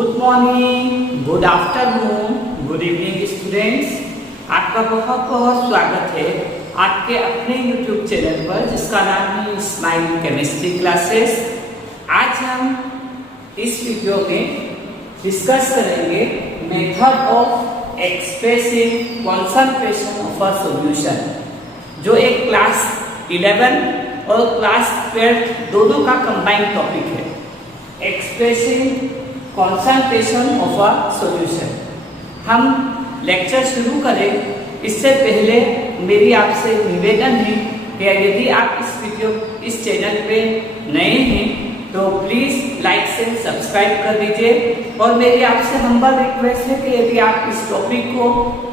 Good morning, good afternoon, good evening students. आपका बहुत बहुत स्वागत है आपके अपने YouTube चैनल पर जिसका नाम है स्माइल केमिस्ट्री क्लासेस। आज हम इस वीडियो में डिस्कस करेंगे method of expressing concentration of a solution, जो एक क्लास 11 और क्लास 12 दोनों का कंबाइंड टॉपिक है। Expressing concentration of a solution. हम लेक्चर शुरू करें इससे पहले मेरी आपसे निवेदन है कि यदि आप इस चैनल पे नए हैं तो प्लीज़ लाइक से सब्सक्राइब कर दीजिए। और मेरी आपसे हम्बल रिक्वेस्ट है कि यदि आप इस टॉपिक को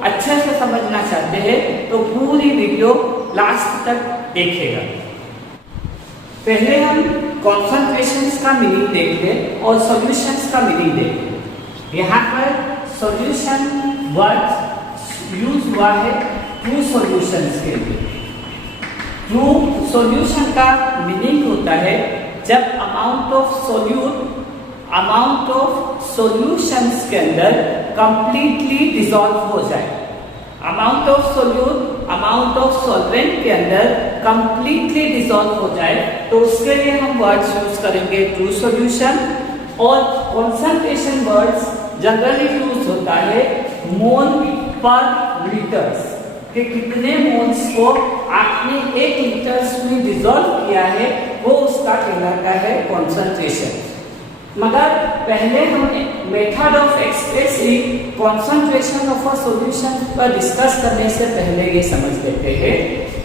अच्छे से समझना चाहते हैं तो पूरी वीडियो लास्ट तक देखिएगा। पहले हम कॉन्सेंट्रेशंस का मीनिंग देख लें और सॉल्यूशंस का मीनिंग देख लें। यहाँ पर सॉल्यूशन वर्ड यूज हुआ है ट्रू सॉल्यूशंस के लिए। ट्रू सॉल्यूशन का मीनिंग होता है जब अमाउंट ऑफ सॉल्यूशंस के अंदर कंप्लीटली डिसॉल्व हो जाए। अमाउंट ऑफ सॉल्वेंट के अंदर कंप्लीटली डिसॉल्व हो जाए तो उसके लिए हम वर्ड्स यूज करेंगे ट्रू सॉल्यूशन। और कॉन्सेंट्रेशन वर्ड्स जनरली यूज होता है मोल पर लीटर्स, कि कितने मोल्स को आपने 1 लीटर्स में डिसॉल्व किया है वो उसका कहलाता है कॉन्सेंट्रेशन। मगर पहले हम method of expressing concentration of a solution पर डिस्कस करने से पहले ये समझ लेते हैं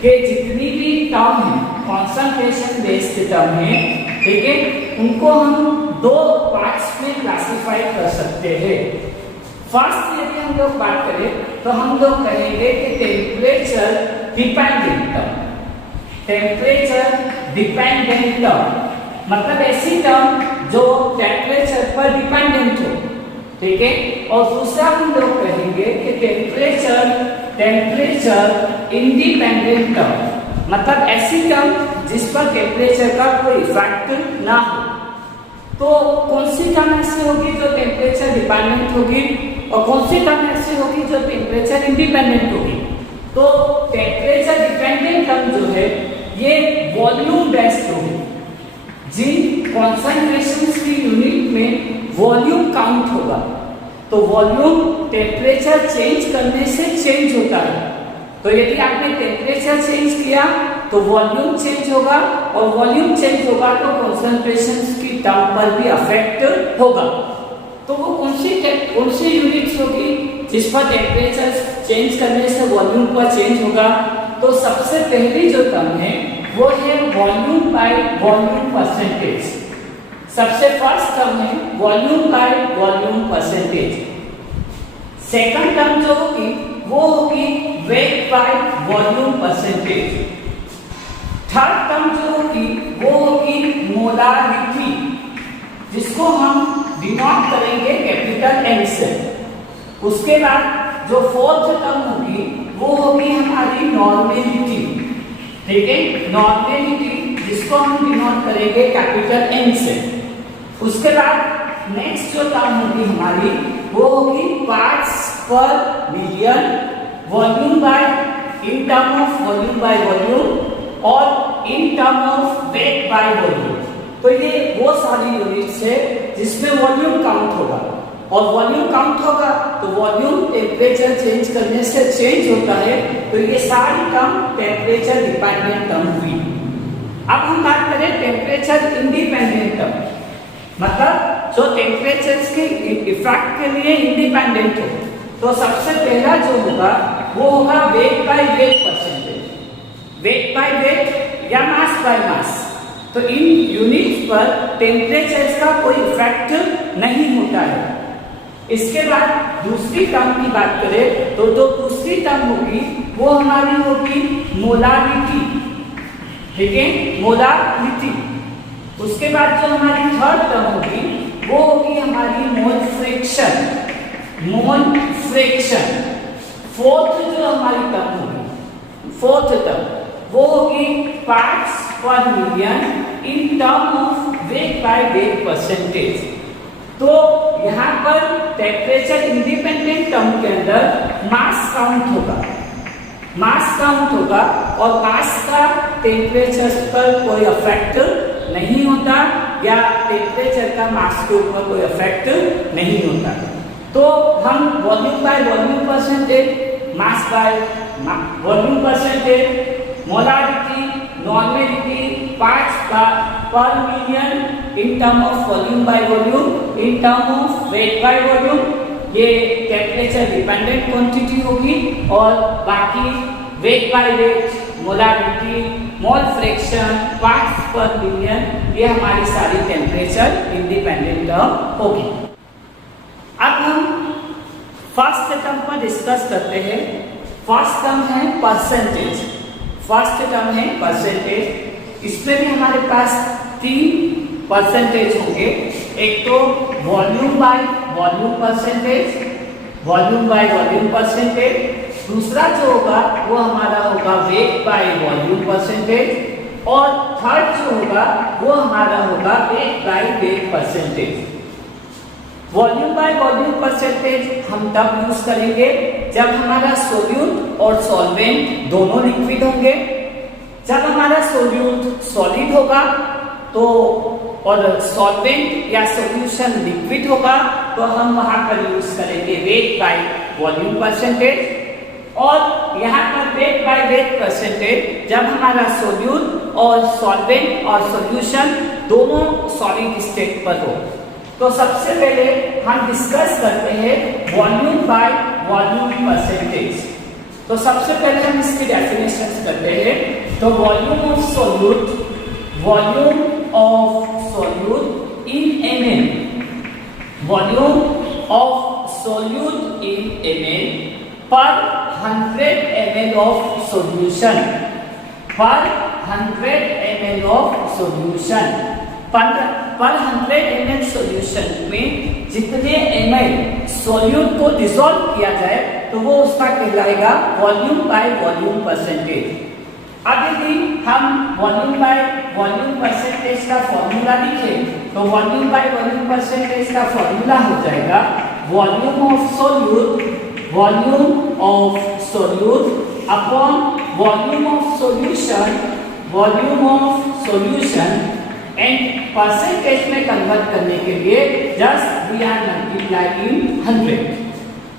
कि जितनी भी टर्म है कॉन्सेंट्रेशन बेस्ड टर्म है, ठीक है, उनको हम 2 पार्ट्स में क्लासिफाई कर सकते हैं। फर्स्ट यदि हम लोग बात करें तो हम लोग कहेंगे कि temperature dependent term. Temperature dependent term मतलब ऐसी टर्म जो टेम्परेचर पर डिपेंडेंट हो, ठीक है। और दूसरा हम लोग कहेंगे कि टेम्परेचर इंडिपेंडेंट टर्म मतलब ऐसी टर्म जिस पर टेम्परेचर का कोई इफेक्ट ना हो। तो कौन सी टर्म ऐसी होगी जो टेम्परेचर डिपेंडेंट होगी और कौन सी टर्म ऐसी होगी जो टेम्परेचर इंडिपेंडेंट होगी। तो टेम्परेचर डिपेंडेंट टर्म जो है ये वॉल्यूम बेस्ड होगी। जिन कॉन्सेंट्रेशंस की यूनिट में वॉल्यूम काउंट होगा तो वॉल्यूम टेम्परेचर चेंज करने से चेंज होता है। तो यदि आपने टेम्परेचर चेंज किया तो वॉल्यूम चेंज होगा और वॉल्यूम चेंज होगा तो कॉन्सेंट्रेशंस की टर्म पर भी अफेक्ट होगा। तो वो कौन सी यूनिट्स होगी जिस पर टेम्परेचर चेंज करने से वॉल्यूम का चेंज होगा। तो सबसे पहली जो टर्म है वो है वॉल्यूम बाय वॉल्यूम परसेंटेज। सबसे फर्स्ट टर्म है volume by volume percentage. Second term जो होगी वो होगी wait by volume percentage. Third term जो होगी वो होगी मोलारिटी, जिसको हम डिनोट करेंगे कैपिटल एन से। उसके बाद जो फोर्थ टर्म होगी वो होगी हमारी नॉर्मेलिटी, ठीक है, नॉर्मेलिटी जिसको हम डिनोट करेंगे कैपिटल एन से। उसके बाद नेक्स्ट जो टर्म होगी हमारी वो होगी parts per million, volume by in term of volume by volume और in term of weight by volume. तो ये वो सारी यूनिट्स है जिसमें वॉल्यूम काउंट होगा और वॉल्यूम काउंट होगा तो वॉल्यूम टेम्परेचर चेंज करने से चेंज होता है। तो ये सारी टर्म टेम्परेचर डिपेंडेंट टर्म हुई। अब हम बात करें टेम्परेचर इंडिपेंडेंट टर्म, मतलब जो टेम्परेचर के इफेक्ट के लिए इंडिपेंडेंट हो। तो सबसे पहला जो होगा वो होगा weight by wait percentage. Wait by wait या मास बाय मास। तो इन यूनिट्स पर टेम्परेचर का कोई इफेक्ट नहीं होता है। इसके बाद दूसरी टर्म की बात करें तो जो दूसरी टर्म होगी वो हमारी होगी मोलारिटी, ठीक है, मोलारिटी। उसके बाद जो हमारी थर्ड टर्म होगी वो होगी हमारी मोल फ्रैक्शन। फोर्थ जो हमारी टर्म होगी, फोर्थ टर्म वो होगी parts per million in term of weight by wait percentage. तो यहाँ पर टेम्परेचर इंडिपेंडेंट टर्म के अंदर मास काउंट होगा, मास काउंट होगा और मास का टेम्परेचर पर कोई इफेक्ट नहीं होता या टेम्परेचर का मास के ऊपर कोई इफेक्ट नहीं होता। तो हम volume by volume percentage, mass by volume percentage, molarity, normality, parts per million in term of volume by volume, in term of weight by volume, ये टेम्परेचर डिपेंडेंट क्वांटिटी होगी और बाकी weight by weight, molarity, mole fraction, parts per million, ये हमारी सारी temperature independent term होगी। अब हम फर्स्ट टर्म पर डिस्कस करते हैं। फर्स्ट टर्म है परसेंटेज, फर्स्ट टर्म है परसेंटेज। इसमें भी हमारे पास 3 परसेंटेज होंगे, एक तो volume by volume percentage, volume by volume percentage, दूसरा जो होगा वो हमारा होगा वेट बाय वॉल्यूम परसेंटेज और थर्ड जो होगा वो हमारा होगा weight by wait percentage. Volume by volume percentage हम तब यूज करेंगे जब हमारा सोल्यूट और सॉल्वेंट दोनों लिक्विड होंगे। जब हमारा सोल्यूट सॉलिड होगा तो और सॉल्वेंट या सॉल्यूशन लिक्विड होगा तो हम वहां पर यूज करेंगे वेट बाय वॉल्यूम परसेंटेज। और यहाँ पर वेट बाय वेट परसेंटेज जब हमारा सोल्यूट और सॉल्वेंट और सॉल्यूशन दोनों सॉलिड स्टेट पर हो। तो सबसे पहले हम डिस्कस करते हैं वॉल्यूम बाय वॉल्यूम परसेंटेज। तो सबसे पहले हम इसकी डेफिनेशन करते हैं। तो volume of solute, volume of solute in ml, volume of solute in ml पर 100 ml of solution, per 100 ml of solution, पर 100 ml solution में जितने ml सोल्यूट को डिसॉल्व किया जाए तो वो उसका कहलाएगा वॉल्यूम बाय वॉल्यूम परसेंटेज। अब यदि हम वॉल्यूम बाय वॉल्यूम परसेंटेज का फॉर्मूला लिखें तो वॉल्यूम बाय वॉल्यूम परसेंटेज का फॉर्मूला हो जाएगा volume of solute, volume of solute upon volume of solution, volume of solution and percentage में कन्वर्ट करने के लिए जस्ट वी आर मल्टीप्लाइंग 100।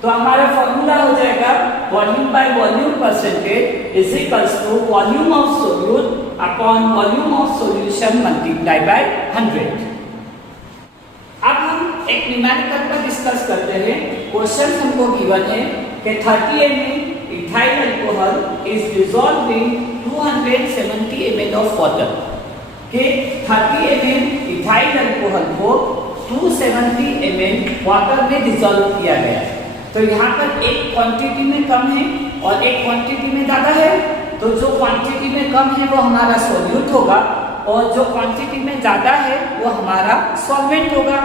तो हमारा फॉर्मूला हो जाएगा volume by volume percentage is equals to volume of solute upon volume of solution multiply by 100। अब हम एक न्यूमेरिकल पर डिस्कस करते हैं। क्वेश्चन हमको गिवन है कि 30 ml ethyl alcohol is dissolved in 270 ml of water. कि 30 ml इथाइल अल्कोहल को 270 ml वाटर में डिसॉल्व किया गया है। तो यहाँ पर एक क्वांटिटी में कम है और एक क्वांटिटी में ज्यादा है। तो जो क्वांटिटी में कम है वो हमारा सोल्यूट होगा और जो क्वांटिटी में ज्यादा है वो हमारा सॉल्वेंट होगा।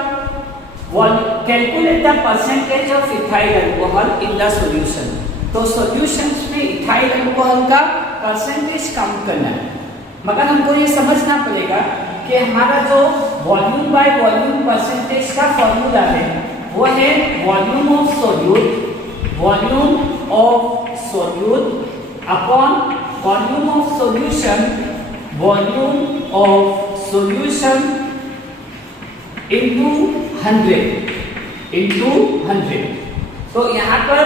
Calculate the percentage of ethyl alcohol in the solution. तो सॉल्यूशंस में इथाइल अल्कोहल का परसेंटेज काउंट करना है। मगर हमको ये समझना पड़ेगा कि हमारा जो वॉल्यूम बाय वॉल्यूम परसेंटेज का फॉर्मूला है वो है volume of solute, volume of solute upon volume of solution, volume of solution into 100। तो यहाँ पर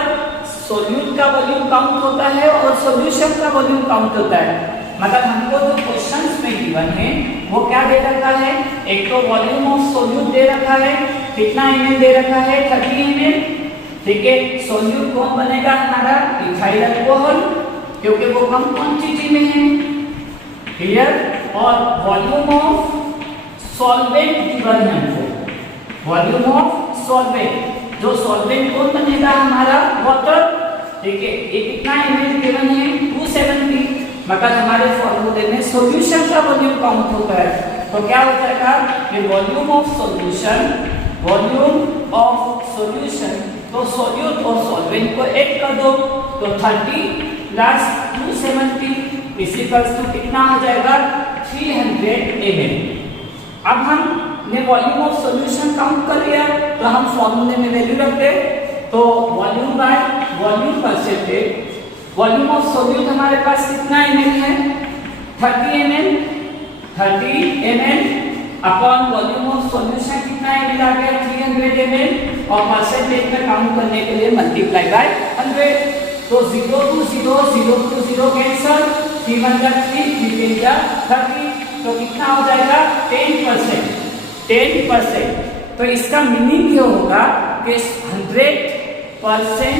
सोल्यूट का वॉल्यूम काउंट होता है और सॉल्यूशन का वॉल्यूम काउंट होता है। मतलब हमको जो क्वेश्चंस में गिवन है वो क्या दे रखा है, एक तो वॉल्यूम ऑफ सोल्यूट दे रखा है, कितना ml दे रखा है 30 ml। ठीक है, सोल्यूट कौन बनेगा हमारा इथाइल अल्कोहल क्योंकि वो कम क्वांटिटी में है। क्लियर। और वॉल्यूम ऑफ सॉल्वेंट गिवन है हमको, वॉल्यूम ऑफ सॉल्वेंट, जो सॉल्वेंट कौन बनेगा हमारा वाटर। ठीक है, ये कितना ml गिवन है 270। मगर हमारे फॉर्मूले में सॉल्यूशन का वॉल्यूम काउंट होता है तो क्या हो जाएगा कि volume of solution, volume of solution, तो सोल्यूट और सॉल्वेंट को ऐड कर दो तो 30 प्लस 270 इक्वल्स टू कितना हो जाएगा 300 ml। अब हम हमने वॉल्यूम ऑफ सॉल्यूशन काउंट कर लिया, तो हम फॉर्मूले में वैल्यू रखते हैं, तो volume by volume percentage, volume of solute हमारे पास कितना ml है, 30 ml upon volume of solution कितना ml आ गया, 300 ml, और परसेंटेज में काउंट करने के लिए मल्टीप्लाई बाय 100, तो 0 to 0 0 to 0 कैंसिल, 3 1 3 3 30, तो कितना हो जाएगा 10%। तो इसका मीनिंग ये होगा कि 100%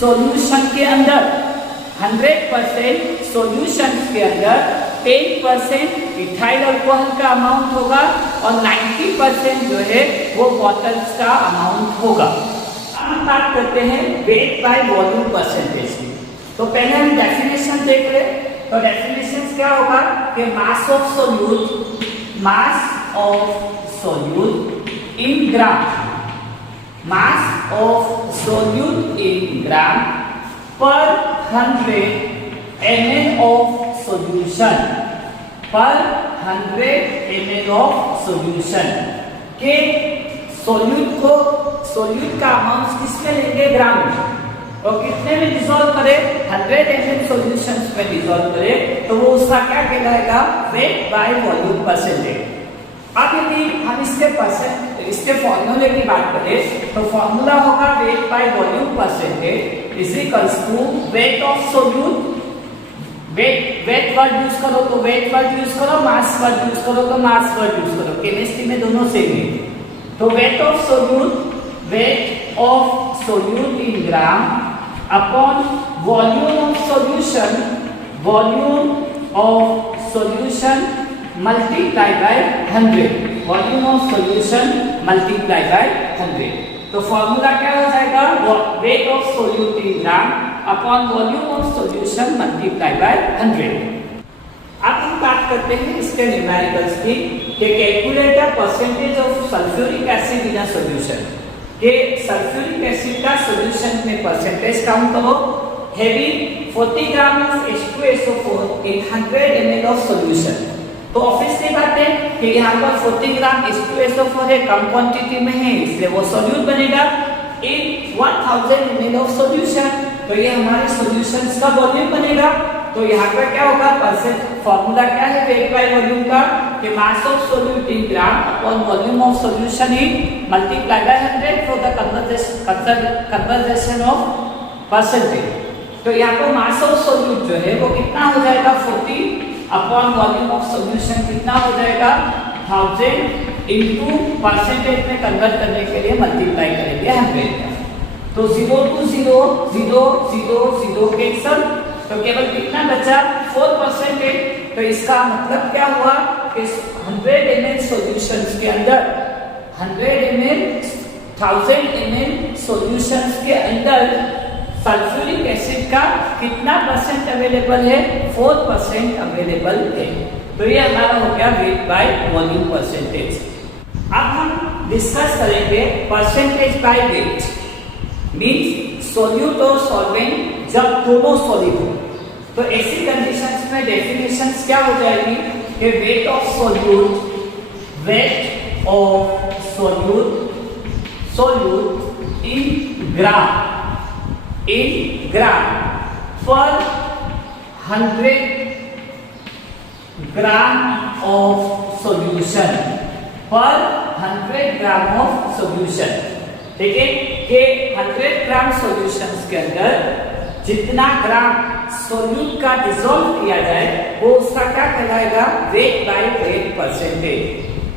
सॉल्यूशन के अंदर 100% सॉल्यूशन के अंदर 10% इथाइल अल्कोहल का अमाउंट होगा और 90% जो है वो बॉटल्स का अमाउंट होगा। हम बात करते हैं वेट बाय वॉल्यूम परसेंटेज की। तो पहले हम डेफिनेशन देख ले, तो डेफिनेशन क्या होगा कि mass of solute in gram, mass of solute in gram per 100 ml of solution, per 100 ml of solution के सोल्यूट का अमाउंट किसमें लेंगे, ग्राम में, और कितने में डिसॉल्व करें, 100 ml सॉल्यूशंस में डिसॉल्व करें, तो वो उसका क्या कहलाएगा, वेट बाय वॉल्यूम परसेंटेज। अब यदि हम इसके फॉर्मूले की बात करें, तो फॉर्मूला होगा weight by volume percentage is equals to weight of solute, weight word use करो तो वेट वर्ड यूज करो, मास वर्ड यूज करो तो मास वर्ड यूज करो, केमिस्ट्री में दोनों सेम है। तो wait of solute in gram upon volume of solution multiply by 100, volume of solution multiply by 100। तो फॉर्मूला क्या हो जाएगा, wait of solute in gram upon volume of solution multiply by 100। अब हम बात करते हैं इसके न्यूमेरिकल्स की, कि calculate the percentage of sulphuric acid in a solution, कि सल्फ्यूरिक एसिड का सॉल्यूशन में परसेंटेज काउंट करो, having 40 gram of H2SO4 in 100 ml of solution. तो ऑब्वियसली बात है कि यहाँ पर 40 ग्राम H2SO4 है, कम क्वांटिटी में है, इसलिए वो सॉल्यूट बनेगा इन 1000 ml ऑफ सॉल्यूशन, तो ये हमारे सॉल्यूशंस का वॉल्यूम बनेगा। तो यहाँ पर क्या होगा, परसेंट फॉर्मूला क्या है वेट बाय वॉल्यूम का, कि mass of solute in gram upon volume of solution in multiply by 100 for the conversation of percentage. तो यहाँ पर मास ऑफ सोल्यूट जो है वो कितना हो जाएगा, 40 अपॉन वॉल्यूम ऑफ सॉल्यूशन कितना हो जाएगा, 1000 इनटू परसेंटेज में कन्वर्ट करने के लिए मल्टीप्लाई करेंगे 100 का। तो 0 to 0 0 0 0 कैंसिल, तो केवल कितना बचा, 4%। तो इसका मतलब क्या हुआ कि 100 ml सॉल्यूशंस के अंदर 1000 ml सॉल्यूशंस के अंदर सल्फ्यूरिक एसिड का कितना परसेंट अवेलेबल है, 4% अवेलेबल है। तो ये हमारा हो गया वेट बाय वॉल्यूम परसेंटेज। अब हम डिस्कस करेंगे percentage by weight, means solute और सॉल्वेंट जब दोनों सॉलिड हो, तो ऐसी कंडीशंस में डेफिनेशंस क्या हो जाएगी कि wait of solute in gram per 100 gram of solution, per 100 gram of solution. ठीक है, कि 100 ग्राम सॉल्यूशंस के अंदर जितना ग्राम सोल्यूट का डिसॉल्व किया जाए वो उसका क्या कहलाएगा, वेट बाय वेट परसेंटेज।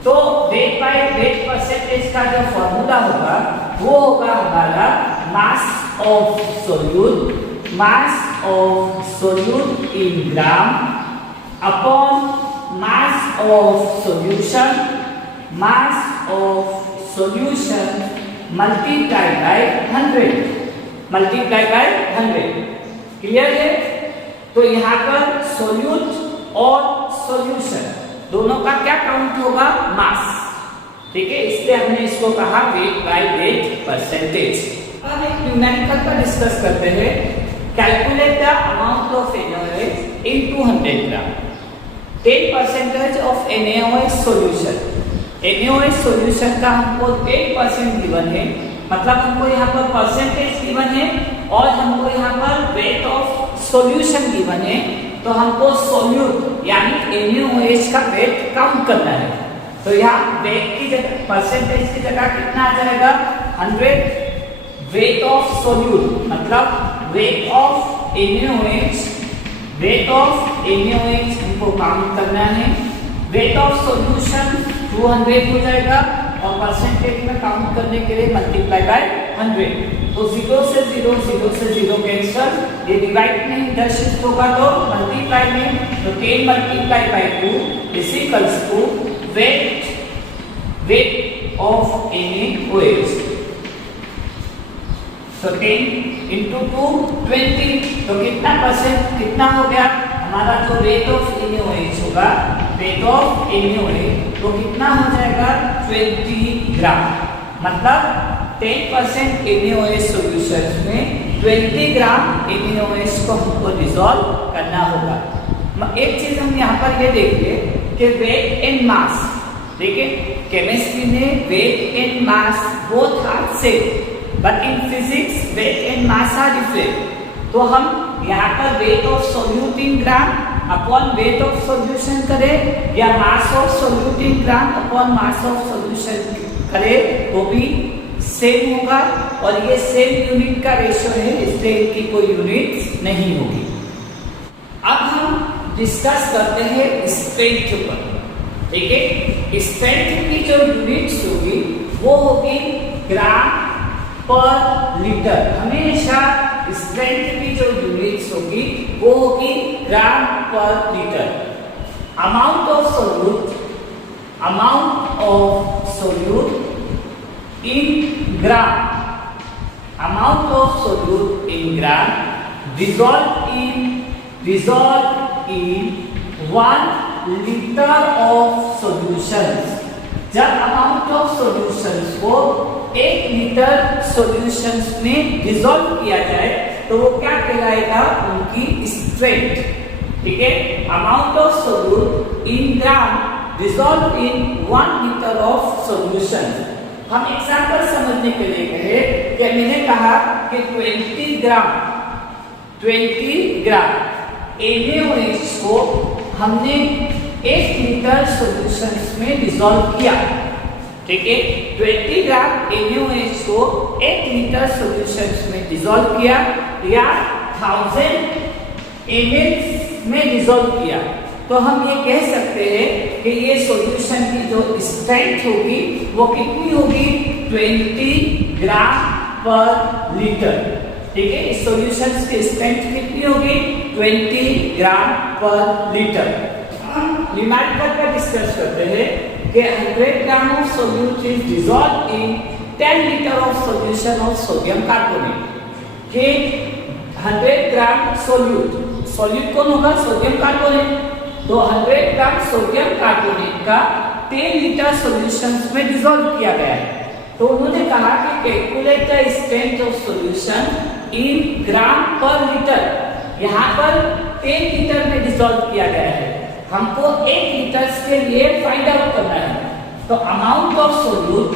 तो वेट बाय वेट परसेंटेज का जो फॉर्मूला होगा वो होगा हमारा मास of solute in gram upon mass of solution multiply by 100। Clear है? तो यहाँ पर सोल्यूट और सॉल्यूशन दोनों का क्या काउंट होगा, मास। ठीक है, इसलिए हमने इसको कहा वेट बाय वेट परसेंटेज। अब एक न्यूमेरिकल का डिस्कस करते हैं, calculate the amount of NaOH in 200 gram, 10% of NaOH solution. NaOH solution का हमको 10% गिवन है, मतलब हमको यहाँ पर परसेंटेज गिवन है और हमको यहाँ पर वेट ऑफ सॉल्यूशन गिवन है। तो हमको सोल्यूट यानी NaOH का वेट काउंट करना है। तो यहाँ वेट की जगह परसेंटेज की जगह कितना आ जाएगा 100 वेट ऑफ सोल्यूट, मतलब wait of NaOH, wait of NaOH हमको काउंट करना है। वेट ऑफ सॉल्यूशन 200 हो जाएगा और परसेंटेज में काउंट करने के लिए मल्टीप्लाई बाय 100। तो 0 से 0, 0 से 0 कैंसल, ये डिवाइड में इधर शिफ्ट होगा तो मल्टीप्लाई में, तो 10 multiply by 2 is equals to weight of NaOH। तो 10 into 2 20, तो कितना परसेंट कितना हो गया हमारा जो वेट ऑफ NaOH होगा, वेट ऑफ NaOH तो कितना हो जाएगा 20 ग्राम, मतलब 10% NaOH सॉल्यूशन में 20 ग्राम NaOH को हमको डिसॉल्व करना होगा। एक चीज हम यहाँ पर ये देखिए कि वेट एंड मास, देखिए केमिस्ट्री में weight and mass both are same, but in physics weight and mass are different. तो हम यहाँ पर weight of solute in gram upon weight of solution करें या mass of solute in gram upon mass of solution करें वो भी same होगा, और ये सेम यूनिट का रेशियो है, इसलिए इनकी कोई यूनिट नहीं होगी। अब हम डिस्कस करते हैं स्ट्रेंथ पर, ठीक है। स्ट्रेंथ की जो यूनिट्स होगी वो होगी ग्राम पर लीटर, हमेशा स्ट्रेंथ की जो यूनिट्स होगी वो होगी ग्राम per litre. Amount of solute in gram, amount of solute in gram dissolved in 1 liter of solutions। जब अमाउंट ऑफ सॉल्यूशंस को 1 लीटर सॉल्यूशंस में डिसॉल्व किया जाए तो वो क्या कहलाएगा, उनकी स्ट्रेंथ, ठीक है। Amount of solute in gram dissolve in 1 litre of solution. हम एग्जांपल समझने के लिए कहे कि मैंने कहा कि 20 ग्राम NaOH को हमने 1 लीटर सॉल्यूशंस में डिसॉल्व किया, ठीक है। 20 ग्राम NaOH को 1 लीटर सॉल्यूशंस में डिसॉल्व किया या 1000 ml में डिसॉल्व किया, तो हम ये कह सकते हैं कि ये सॉल्यूशन की जो स्ट्रेंथ होगी वो कितनी होगी 20 ग्राम पर लीटर, ठीक है। इस सॉल्यूशन की स्ट्रेंथ कितनी होगी 20 ग्राम पर लीटर। न्यूमेरिकल पर डिस्कस करते हैं कि 100 gram of solute is dissolved in 10 litre of solution of sodium carbonate. कि 100 ग्राम सोल्यूट कौन होगा, सोडियम कार्बोनेट। तो 100 ग्राम सोडियम कार्बोनेट का 10 लीटर सॉल्यूशंस में डिसॉल्व किया गया है। तो उन्होंने कहा कि calculate the strength of solution in gram per litre. यहाँ पर 10 लीटर में डिसॉल्व किया गया है, हमको 1 लीटर के लिए फाइंड आउट करना है। तो amount of solute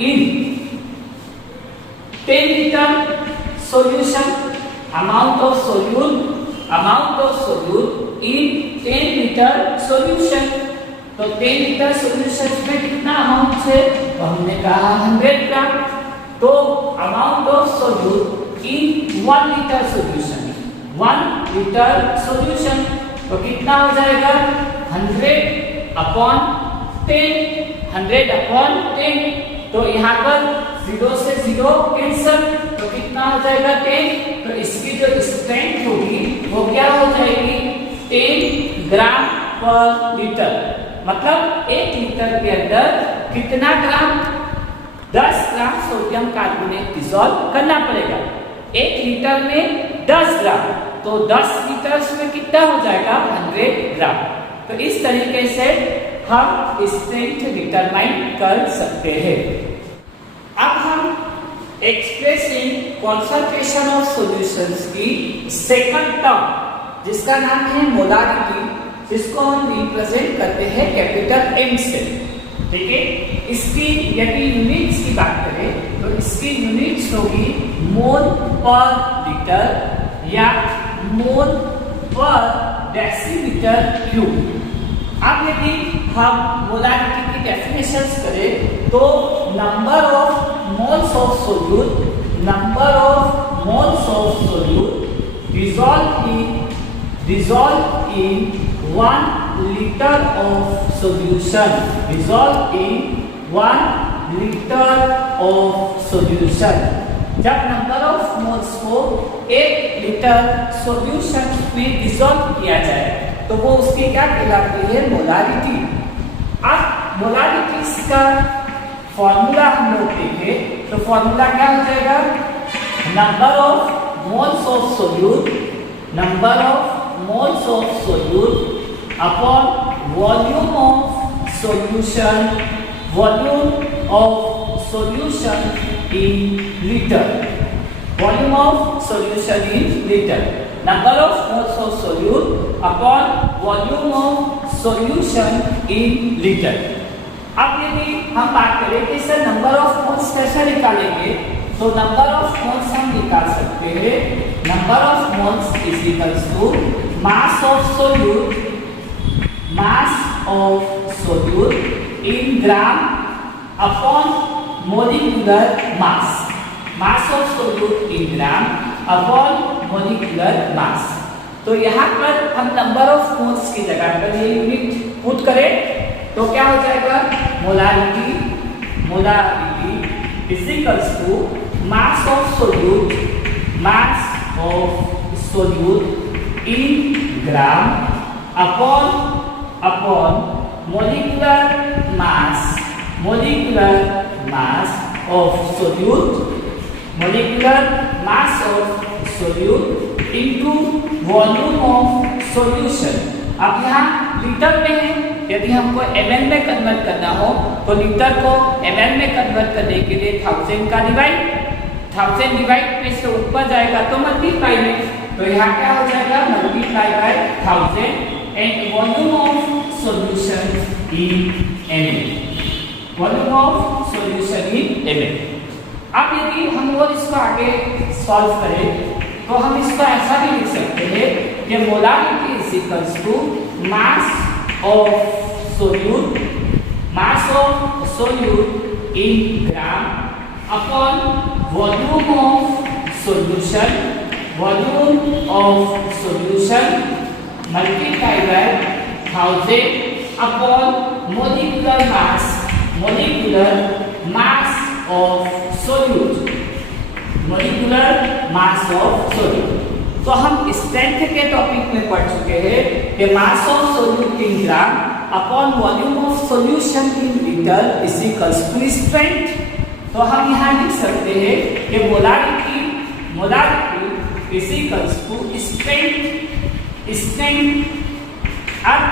in 10 litre solution, amount of solute in 10 litre solution. तो 10 लीटर सॉल्यूशन में कितना अमाउंट है, तो हमने कहा 100 ग्राम। तो amount of solute in 1 litre solution, 1 litre solution तो कितना हो जाएगा 100 अपॉन 10। तो यहाँ पर 0 से 0 कैंसल, तो कितना हो जाएगा 10। तो इसकी जो स्ट्रेंथ होगी वो क्या हो जाएगी 10 ग्राम पर लीटर। मतलब 1 लीटर के अंदर कितना ग्राम, 10 ग्राम सोडियम कार्बोनेट डिसॉल्व करना पड़ेगा। 1 लीटर में 10 ग्राम, तो 10 लीटर में कितना हो जाएगा 100 ग्राम। तो इस तरीके से हम स्ट्रेंथ डिटरमाइन कर सकते हैं। अब हम एक्सप्रेसिंग कॉन्सेंट्रेशन ऑफ सॉल्यूशंस की सेकंड टर्म जिसका नाम है मोलारिटी, जिसको हम रिप्रेजेंट करते हैं कैपिटल एम से। ठीक है, इसकी यदि यूनिट्स की बात करें तो इसकी यूनिट्स होगी मोल पर लीटर या मोल पर डेसीमीटर क्यूब। अब यदि हम मोलारिटी की डेफिनेशंस करें तो number of moles of solute, number of moles of solute dissolve in 1 liter of solution, dissolve in 1 liter of solution। जब नंबर ऑफ मोल्स को 1 लीटर सॉल्यूशन में डिसॉल्व किया जाए तो वो उसकी क्या कहलाती है, मोलारिटी। अब मोलारिटी का फॉर्मूला हम लोग देखें तो फॉर्मूला क्या हो जाएगा, number of moles of solute, number of moles of solute upon volume of solution, volume of solution in liter, volume of solution in liter, number of moles of solute upon volume of solution in liter। अब यदि हम बात करें कि sir number of moles कैसे निकालेंगे, तो number of moles हम निकाल सकते हैं, number of moles is equals to mass of solute in gram upon molecular mass, mass of solute in gram upon molecular mass। तो यहाँ पर हम नंबर ऑफ मोल्स की जगह पर ये यूनिट पुट करें तो क्या हो जाएगा, molarity, molarity is equals to mass of solute, mass of solute in gram upon molecular mass of solute, molecular mass of solute into volume of solution। अब यहाँ लीटर में है, यदि हमको ml में कन्वर्ट करना हो तो लीटर को ml में कन्वर्ट करने के लिए 1000 का डिवाइड में से ऊपर जाएगा तो मल्टीप्लाई में, तो यहाँ क्या हो जाएगा, multiply by 1000 and volume of solution in ml, volume of solution in ml। अब यदि हम और इसको आगे सॉल्व करें तो हम इसको ऐसा भी लिख सकते हैं कि molarity is equals to mass of solute, mass of solute in gram upon volume of solution, volume of solution multiply by 1000 upon molecular mass of solute, molecular mass of solute. तो हम स्ट्रेंथ के topic में पढ़ चुके हैं कि mass of solute in gram upon volume of solution in litre is equals to strength. तो हम यहाँ लिख सकते हैं कि molarity is equals to strength. अब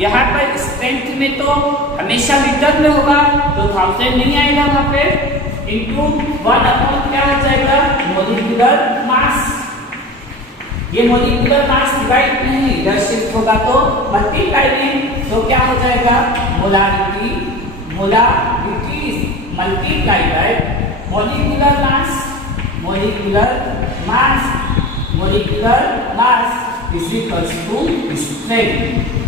यहाँ पर स्ट्रेंथ में तो हमेशा लीटर में होगा तो 1000 नहीं आएगा वहाँ पे, इंटू 1 अपॉन क्या हो जाएगा, मोलिकुलर मास। ये मोलिकुलर मास डिवाइड नहीं इधर शिफ्ट होगा तो मल्टीप्लाई में, तो क्या हो जाएगा, molarity multiply by molecular mass is equals to strength.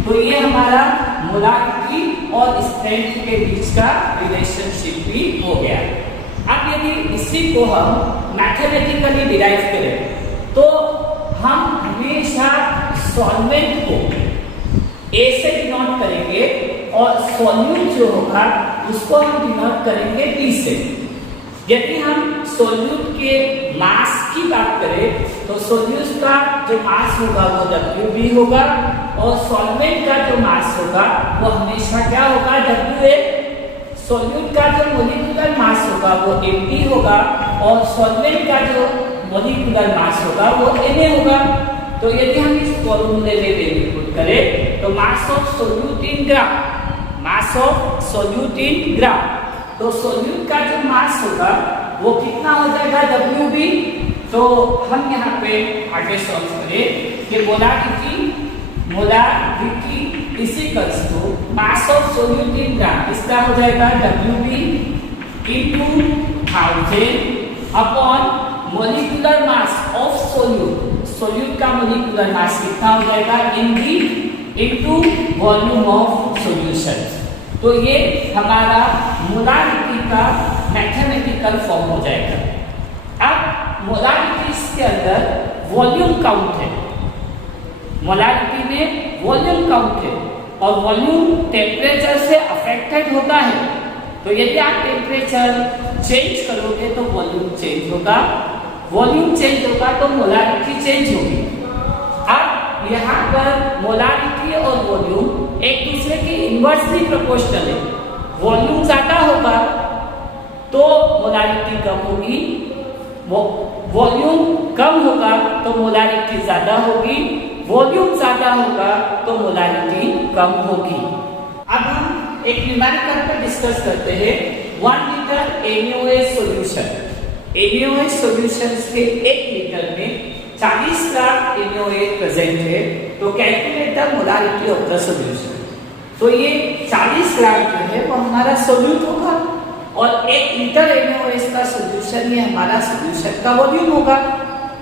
तो ये हमारा मोलारिटी और स्ट्रेंथ के बीच का रिलेशनशिप भी हो गया। अब यदि इसी को हम मैथमेटिकली डिराइव करें तो हम हमेशा सॉल्वेंट को A से डिनोट करेंगे और सॉल्यूट जो होगा उसको हम डिनोट करेंगे D से। यदि हम सॉल्यूट के मास की बात करें तो सॉल्यूट का जो मास होगा वो WB होगा और सॉल्वेंट का जो मास होगा वो हमेशा क्या होगा, WA। सॉल्यूट का जो मोलिकुलर मास होगा वो Mp होगा और सॉल्वेंट का जो मोलिकुलर मास होगा वो Na होगा। तो यदि हम इस फॉर्मूले में वैल्यू पुट करें तो मास ऑफ सोल्यूट इन ग्राम, तो सोल्यूट का जो मास होगा वो कितना हो जाएगा WB। तो हम यहाँ पे आगे सॉल्व करें कि molarity is equals to mass of solute in gram. इसका हो जाएगा WB into 1000 upon molecular mass of solute. Solute का मोलिकुलर मास कितना हो जाएगा इनटू वॉल्यूम ऑफ सॉल्यूशन। तो ये हमारा मोलारिटी का मैथमेटिकल फॉर्म हो जाएगा। अब मोलारिटी के अंदर वॉल्यूम काउंट है, मोलारिटी में वॉल्यूम काउंट है और वॉल्यूम टेम्परेचर से अफेक्टेड होता है। तो यदि आप टेम्परेचर चेंज करोगे तो वॉल्यूम चेंज होगा, वॉल्यूम चेंज होगा तो मोलारिटी चेंज होगी। अब यहाँ पर मोलारिटी और वॉल्यूम एक दूसरे के इनवर्सली प्रोपोर्शनल है। वॉल्यूम ज्यादा होगा तो मोलारिटी कम होगी, वॉल्यूम कम होगा तो मोलारिटी ज्यादा होगी, वॉल्यूम ज्यादा होगा तो मोलारिटी कम होगी। अब हम एक न्यूमेरिकल पर डिस्कस करते हैं। 1 litre NaOH solution, NaOH solutions के 1 लीटर में 40 ग्राम NaOH प्रेजेंट है। तो calculate the molarity of the solution. तो ये 40 ग्राम जो है वो हमारा सोल्यूट होगा और 1 लीटर NaOH का सॉल्यूशन ये हमारा सॉल्यूशन का वॉल्यूम होगा।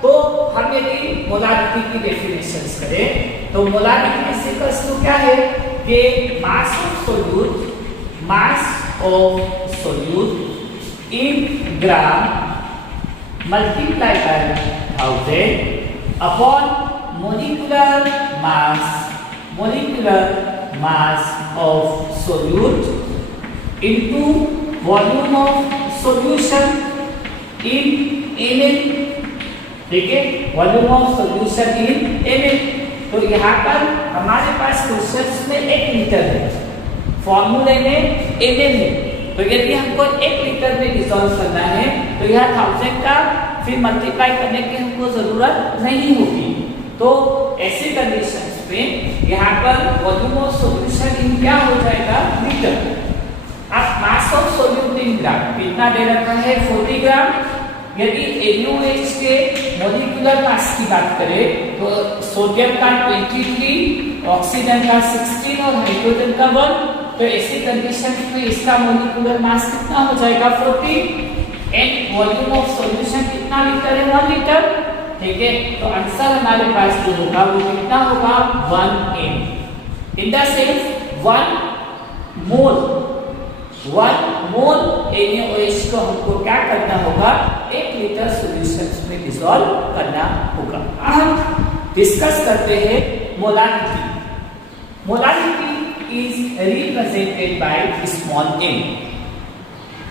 तो हम यदि मोलारिटी की डेफिनेशंस करें तो मोलारिटी इज इक्वल्स टू क्या है कि mass of solute in gram multiply by 1000 upon molecular mass of solute into volume of solution in ml। ठीक है, volume of solution in ml। तो यहाँ पर हमारे पास क्वेश्चंस में 1 लीटर है, फॉर्मूले में ml है। तो यदि हमको 1 लीटर में डिसॉल्व करना है तो यह 1000 का फिर मल्टीप्लाई करने की हमको जरूरत नहीं होगी। तो ऐसी कंडीशंस में यहाँ पर वॉल्यूम ऑफ सॉल्यूशन इन क्या हो जाएगा लीटर। अब मास ऑफ सोल्यूट इन ग्राम कितना दे रखा है 40 ग्राम। यदि NaOH के मोलिकुलर मास की बात करें तो सोडियम का 23, ऑक्सीजन का 16 और हाइड्रोजन का 1। तो ऐसी कंडीशन में इसका मोलिकुलर मास कितना हो जाएगा 40 एंड वॉल्यूम ऑफ सॉल्यूशन कितना लीटर है 1 लीटर। ठीक है, तो आंसर हमारे पास जो होगा वो कितना होगा 1 m। In the sense 1 mole NaOH को हमको क्या करना होगा 1 लीटर सॉल्यूशन में डिसॉल्व करना होगा। हम डिस्कस करते हैं molarity. Molarity is represented by small m।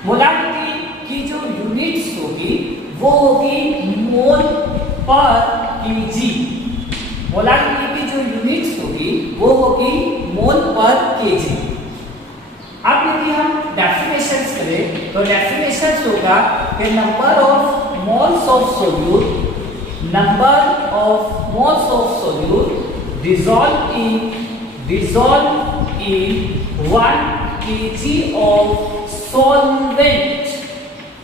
Molarity की जो यूनिट्स होगी वो होगी मोल पर kg। मोलारिटी की जो यूनिट्स होगी वो होगी मोल पर kg। अब यदि हम डेफिनेशंस करें तो डेफिनेशंस होगा कि number of moles of solute dissolve in 1 kg of solvent.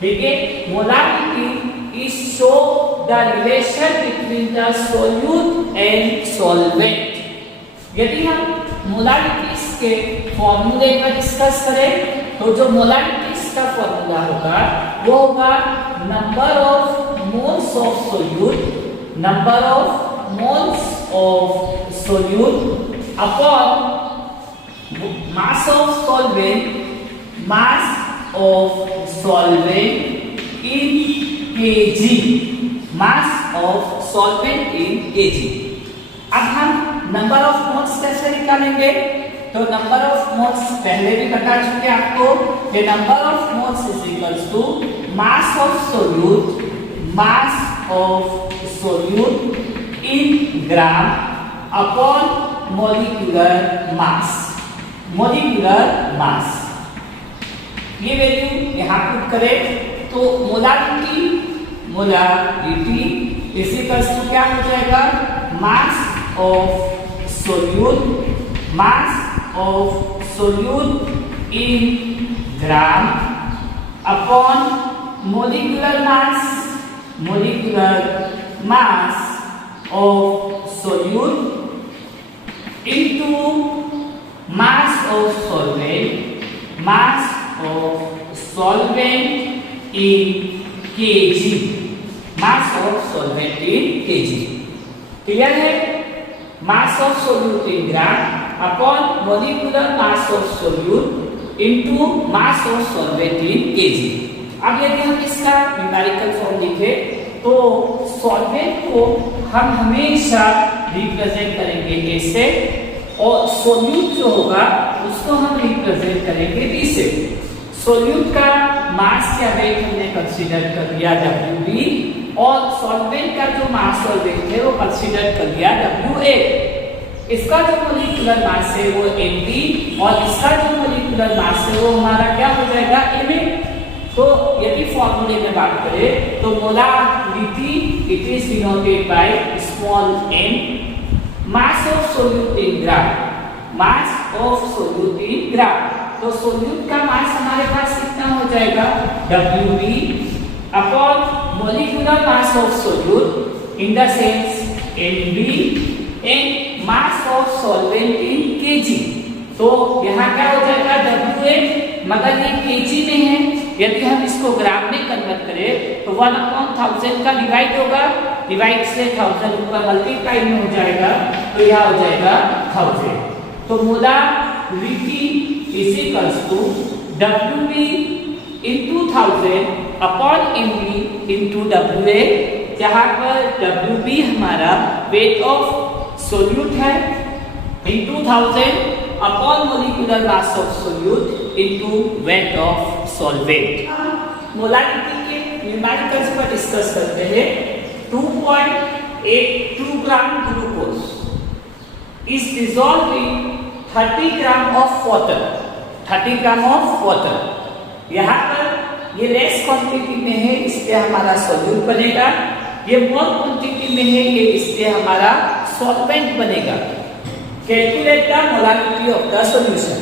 ठीक है, molarity is show the relation between the solute and solvent. यदि हम मोलारिटीज के फॉर्मूले का डिस्कस करें तो जो मोलारिटीज का फॉर्मूला होगा वो होगा number of moles of solute upon mass of solvent in kg। Mass of solvent in kg। अब हम नंबर ऑफ मोल्स कैसे निकालेंगे? तो नंबर ऑफ मोल्स पहले भी बता चुके आपको कि number of moles is equals to mass of solute in gram upon molecular mass. ये वैल्यू यहाँ पुट करें तो मोलारिटी इज इक्वल्स टू क्या हो जाएगा मास of solute in gram upon molecular mass of solute into mass of solvent in kg, mass of solvent in kg. Clear है? mass of solute in gram upon molecular mass of solute into mass of solvent in kg. अब यदि हम इसका numerical form लिखें तो solvent को हम हमेशा रिप्रेजेंट करेंगे A से और सोल्यूट जो होगा उसको हम रिप्रेजेंट करेंगे B से। सोल्यूट का मास या वेट हमने कंसीडर कर लिया Wb और सॉल्वेंट का जो मास और वेट है वो कंसीडर कर लिया Wa। इसका जो मोलिकुलर मास है वो Mb और इसका जो मोलिकुलर मास है वो हमारा क्या हो जाएगा Ma। तो यदि फॉर्मूले में बात करें तो molarity it is denoted by small n, mass of solute in gram, mass of solute in gram. तो सोल्यूट का मास हमारे पास कितना हो जाएगा Wb upon molecular mass of solute in the sense Mb and mass of solvent in kg। तो यहाँ क्या हो जाएगा Wa, मगर ये kg में है, यदि हम इसको ग्राम में कन्वर्ट करें तो 1/1000 का डिवाइड होगा, डिवाइड से 1000 ऊपर मल्टीप्लाई में हो जाएगा तो यह हो जाएगा 1000। तो molarity is equals to Wb into 1000 upon Mb into Wa, जहां पर Wb हमारा वेट ऑफ सोल्यूट है into 1000 upon molecular mass of solute into weight of solvent। Molarity के न्यूमेरिकल्स पर डिस्कस करते हैं। 2.82 gram glucose is dissolved in 30 gram of water, 30 gram of water. यहाँ पर ये लेस क्वांटिटी में है इसलिए हमारा सोल्यूट बनेगा, ये मोर क्वांटिटी में है ये इसलिए हमारा सॉल्वेंट बनेगा। Calculate the molarity of the solution.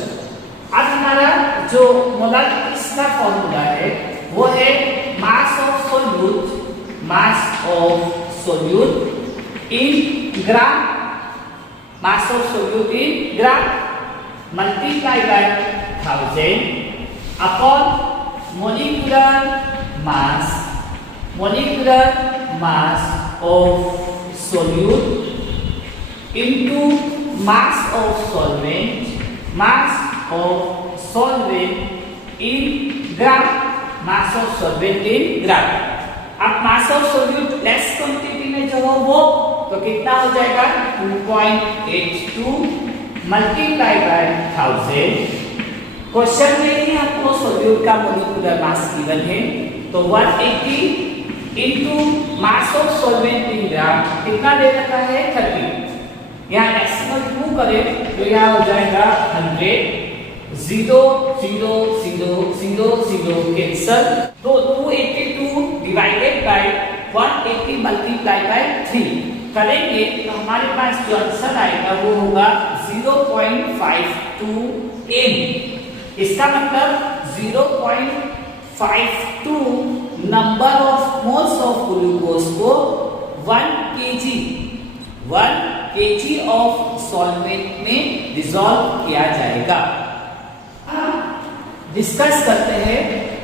अब हमारा जो मोलारिटी का फॉर्मूला है वो है मास of solute in gram, mass of solute in gram multiply by 1000 upon molecular mass of solute into mass of solvent, mass of solvent in gram, mass of solvent in gram। अब मास of solute less quantity में जो हो वो तो कितना हो जाएगा 2.82 multiply by 1000। Question में ही आपको सोल्यूट का मोलिकुलर मास गिवन है तो 180 into mass of solvent in gram कितना दे रखा है 30, यहाँ डेसिमल 2 करें तो यहाँ हो जाएगा 100, 0 0 0 0 0 कैंसल। तो 282 डिवाइडेड बाय 180 मल्टीप्लाई बाय 3 करेंगे तो हमारे पास जो आंसर आएगा वो होगा 0.52 m। इसका मतलब 0.52 number of moles of glucose को 1 kg ऑफ सॉल्वेंट में डिसॉल्व किया जाएगा। डिस्कस करते हैं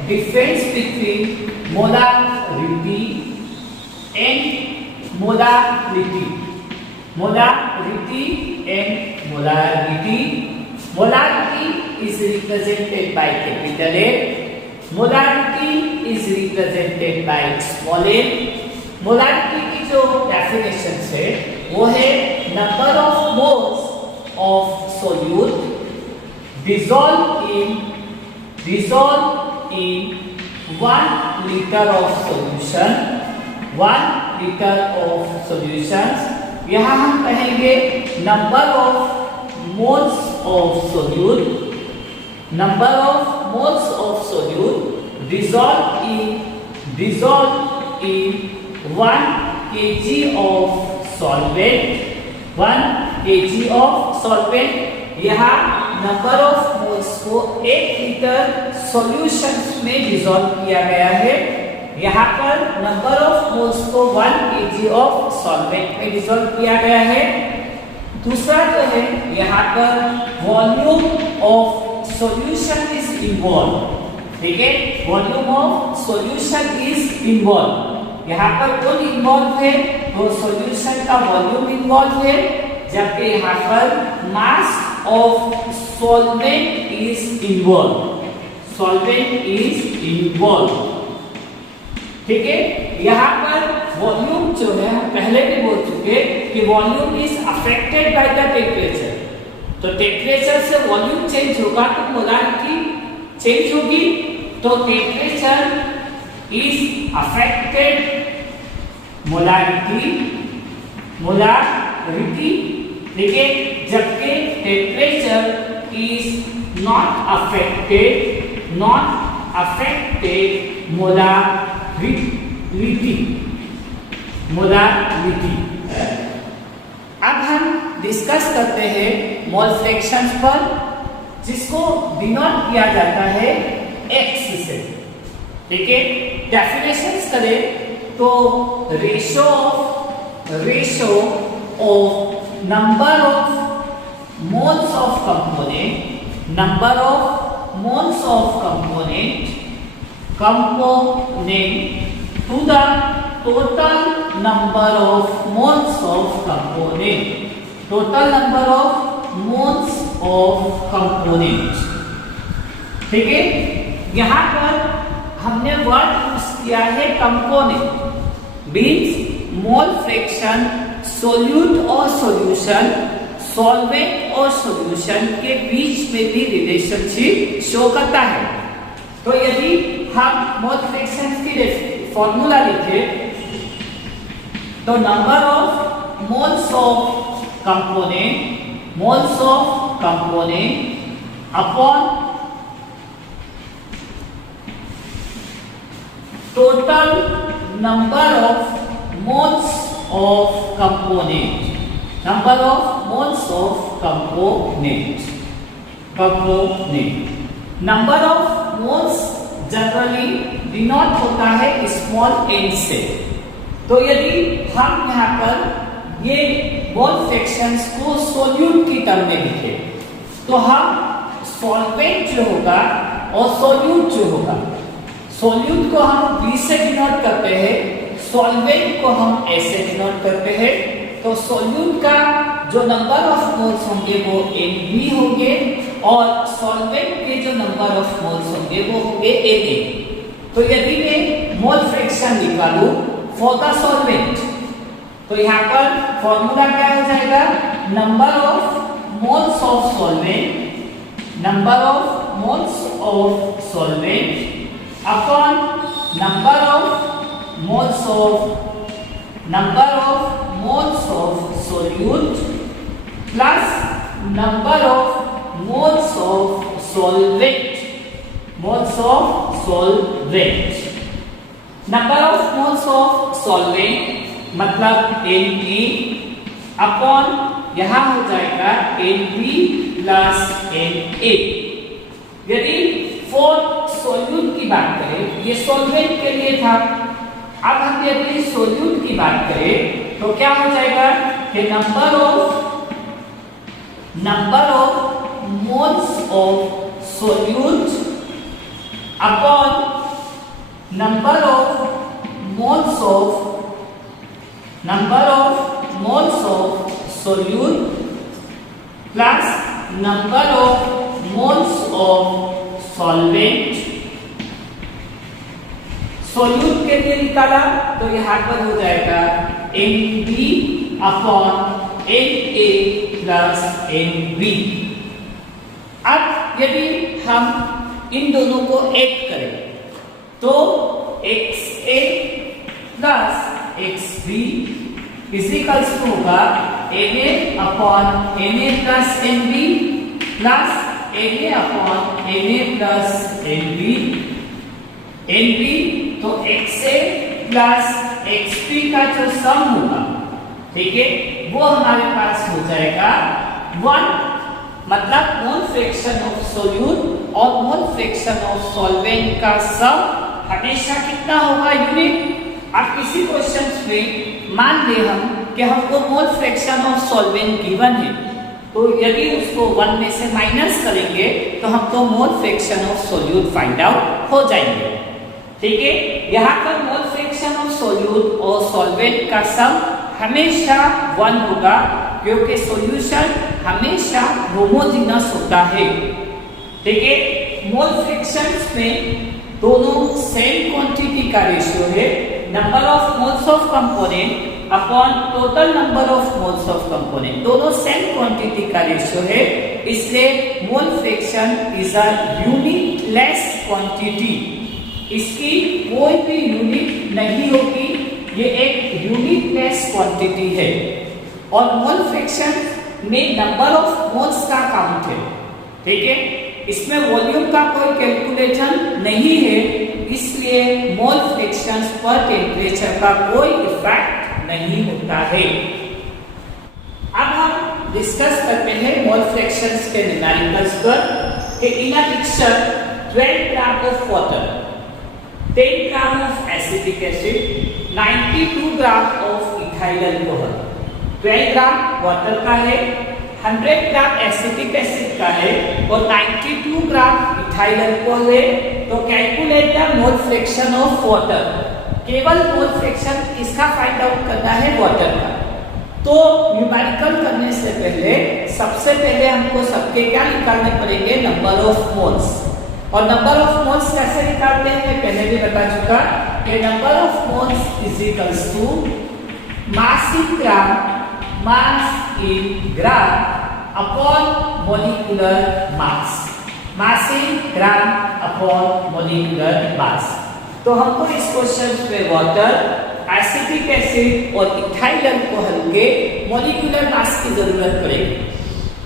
difference between molarity and molarity. Molarity is represented by capital A, molarity is represented by small a। Molarity की जो डेफिनेशन है वो है number of moles of solute dissolve in 1 liter of solution, 1 liter of solutions। यहाँ हम कहेंगे number of moles of solute, number of moles of solute dissolve in 1 kg of solvent, 1 kg of solvent। यहाँ number of moles को 1 litre solutions में dissolve किया गया है यहाँ पर नंबर ऑफ मोल्स को 1 kg ऑफ सॉल्वेंट में डिसॉल्व किया गया है। दूसरा जो है यहाँ पर volume of solution is involve, ठीक है, volume of solution is involve. यहाँ पर कौन इन्वॉल्व है, तो सॉल्यूशन का वॉल्यूम इन्वॉल्व है, जबकि यहाँ पर मास of solvent is involve, solvent is involve, ठीक है। यहाँ पर वॉल्यूम जो है पहले भी बोल चुके कि volume is affected by the temperature, तो टेम्परेचर से वॉल्यूम चेंज होगा तो मोलारिटी चेंज होगी, तो temperature is affected molarity, molarity, ठीक है, जबकि temperature is not affected, not affected molarity, molarity. अब हम डिस्कस करते हैं मोल फ्रैक्शंस पर, जिसको डिनोट किया जाता है एक्स से, ठीक है। डेफिनेशंस करें तो ratio of number of moles of component, number of moles of component to the total number of moles of component, total number of moles of component, ठीक है। यहाँ पर हमने वर्ड यूज किया है component, means mole fraction solute और solution, solvent और solution के बीच में भी रिलेशनशिप शो करता है। तो यदि हम मोल फ्रैक्शन की फॉर्मूला लिखे तो number of moles of component, moles of component upon total number of moles of component, number of moles of component, number of moles generally denote होता है स्मॉल n से। तो यदि हम यहाँ पर ये मोल फ्रैक्शंस को सोल्यूट की टर्म में लिखे तो हम सॉल्वेंट जो होगा और सोल्यूट जो होगा, सोल्यूट को हम V से डिनोट करते हैं, सॉल्वेंट को हम S से डिनोट करते हैं। तो सोल्यूट का जो नंबर ऑफ मोल्स होंगे वो Nb होंगे और सॉल्वेंट के जो नंबर ऑफ मोल्स होंगे वो होंगे Na। तो यदि मैं मोल फ्रैक्शन निकालूं फॉर द सॉल्वेंट तो यहाँ पर फॉर्मूला क्या हो जाएगा, number of moles of solvent, number of moles of solvent upon number of moles of solute plus number of moles of solvent, moles of solvent. Number of moles of solvent मतलब Na upon यहां हो जाएगा Nb plus Na। यदि for solute की बात करें, ये solvent के लिए था, अब हम यदि सोल्यूट की बात करें तो क्या हो जाएगा कि number of moles of solute upon number of moles of solute plus number of moles of solvent. Solute के लिए निकाला तो यहाँ पर हो जाएगा Nb upon Na plus Nb। अब यदि हम इन दोनों को ऐड करें तो Xa प्लस Xb इजिकल्स होगा Na upon Na plus Nb plus Na upon Na plus Nb। Nb तो Xa प्लस Xb का जो सम होगा, ठीक है, वो हमारे पास हो जाएगा 1, मतलब मोल फ्रैक्शन ऑफ सोल्यूट और मोल फ्रैक्शन ऑफ सॉल्वेंट का सम हमेशा कितना होगा यूनिट। अब किसी क्वेश्चन में मान ले हम कि हमको mole fraction of solvent given है, तो यदि उसको 1 में से माइनस करेंगे तो हमको mole fraction of solute find out हो जाएंगे। ठीक है, यहाँ पर मोल फ्रैक्शन ऑफ सोल्यूट और सॉल्वेंट का सम हमेशा 1 होगा, क्योंकि सॉल्यूशन हमेशा होमोजेनस होता है। ठीक है, मोल फ्रैक्शंस में दोनों सेम क्वांटिटी का रेशियो है, number of moles of component upon total number of moles of component, दोनों सेम क्वांटिटी का रेशियो है, इसलिए mole fraction is a unitless quantity. इसकी कोई भी यूनिट नहीं होगी, ये एक यूनिटलेस क्वांटिटी है। और मोल फ्रैक्शन में नंबर ऑफ मोल्स का काउंट है। ठीक है, इसमें वॉल्यूम का कोई कैलकुलेशन नहीं है, इसलिए मोल फ्रैक्शंस पर टेम्परेचर का कोई इफेक्ट नहीं होता है। अब हम डिस्कस करते हैं मोल फ्रैक्शंस के न्यूमेरिकल्स पर कि in a mixture 12 gram of water, 10 gram of acetic acid, 92 gram of ethyl alcohol. 12 gram water का है, 100 ग्राम एसिटिक एसिड का है और 92 ग्राम इथाइल अल्कोहल है। तो calculate the mole fraction of water, केवल मोल फ्रैक्शन इसका फाइंड आउट करना है वाटर का। तो न्यूमेरिकल करने से पहले सबसे पहले हमको सबके क्या निकालने पड़ेंगे, नंबर ऑफ मोल्स। और नंबर ऑफ मोल्स कैसे निकालते हैं पहले भी बता चुका कि number of moles is equals to mass in gram, mass in gram upon molecular mass, mass in gram upon molecular mass. तो हमको इस क्वेश्चन में वाटर, एसिटिक एसिड और इथाइल अल्कोहल के मोलिकुलर मास की जरूरत पड़ेगी।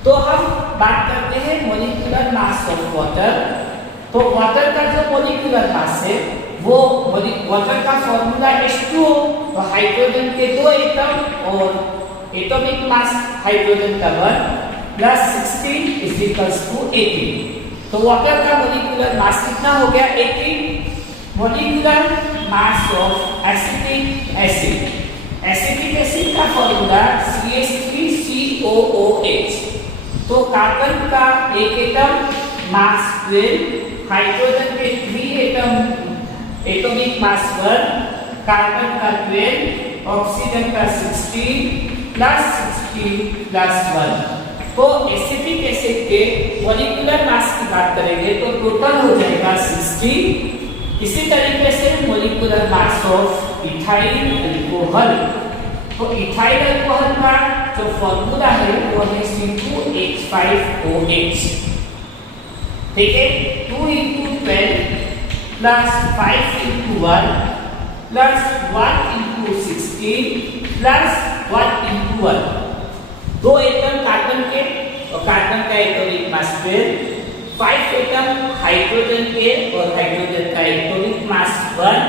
तो हम बात करते हैं मोलिकुलर मास ऑफ वाटर। तो वाटर का जो मोलिकुलर मास है वो वाटर का फॉर्मूला H2O, तो हाइड्रोजन के 2 एटम और एटॉमिक मास हाइड्रोजन का 1 प्लस 16 इज इक्वल्स टू 18। तो वाटर का मोलिकुलर मास कितना हो गया, 18। Molecular mass of acetic acid, acetic acid का फॉर्मूला CH3COOH। तो कार्बन का एक एटम मास 12, हाइड्रोजन के 3 एटम एटॉमिक मास 1, कार्बन का 12, ऑक्सीजन का 16 प्लस 16 प्लस 1। तो एसिटिक एसिड के मोलिकुलर मास की बात करेंगे तो टोटल हो जाएगा 60। इसी तरीके से molecular mass of ethyl alcohol, तो इथाइल अल्कोहल का जो फॉर्मूला है वो है C2H5OH। ठीक है, 2 × 12 plus 5 × 1 plus 1 × 16 plus 1 × 1। 2 atom carbon के और कार्बन का एटॉमिक मास 12, 5 एटम हाइड्रोजन के और हाइड्रोजन का एटॉमिक मास 1,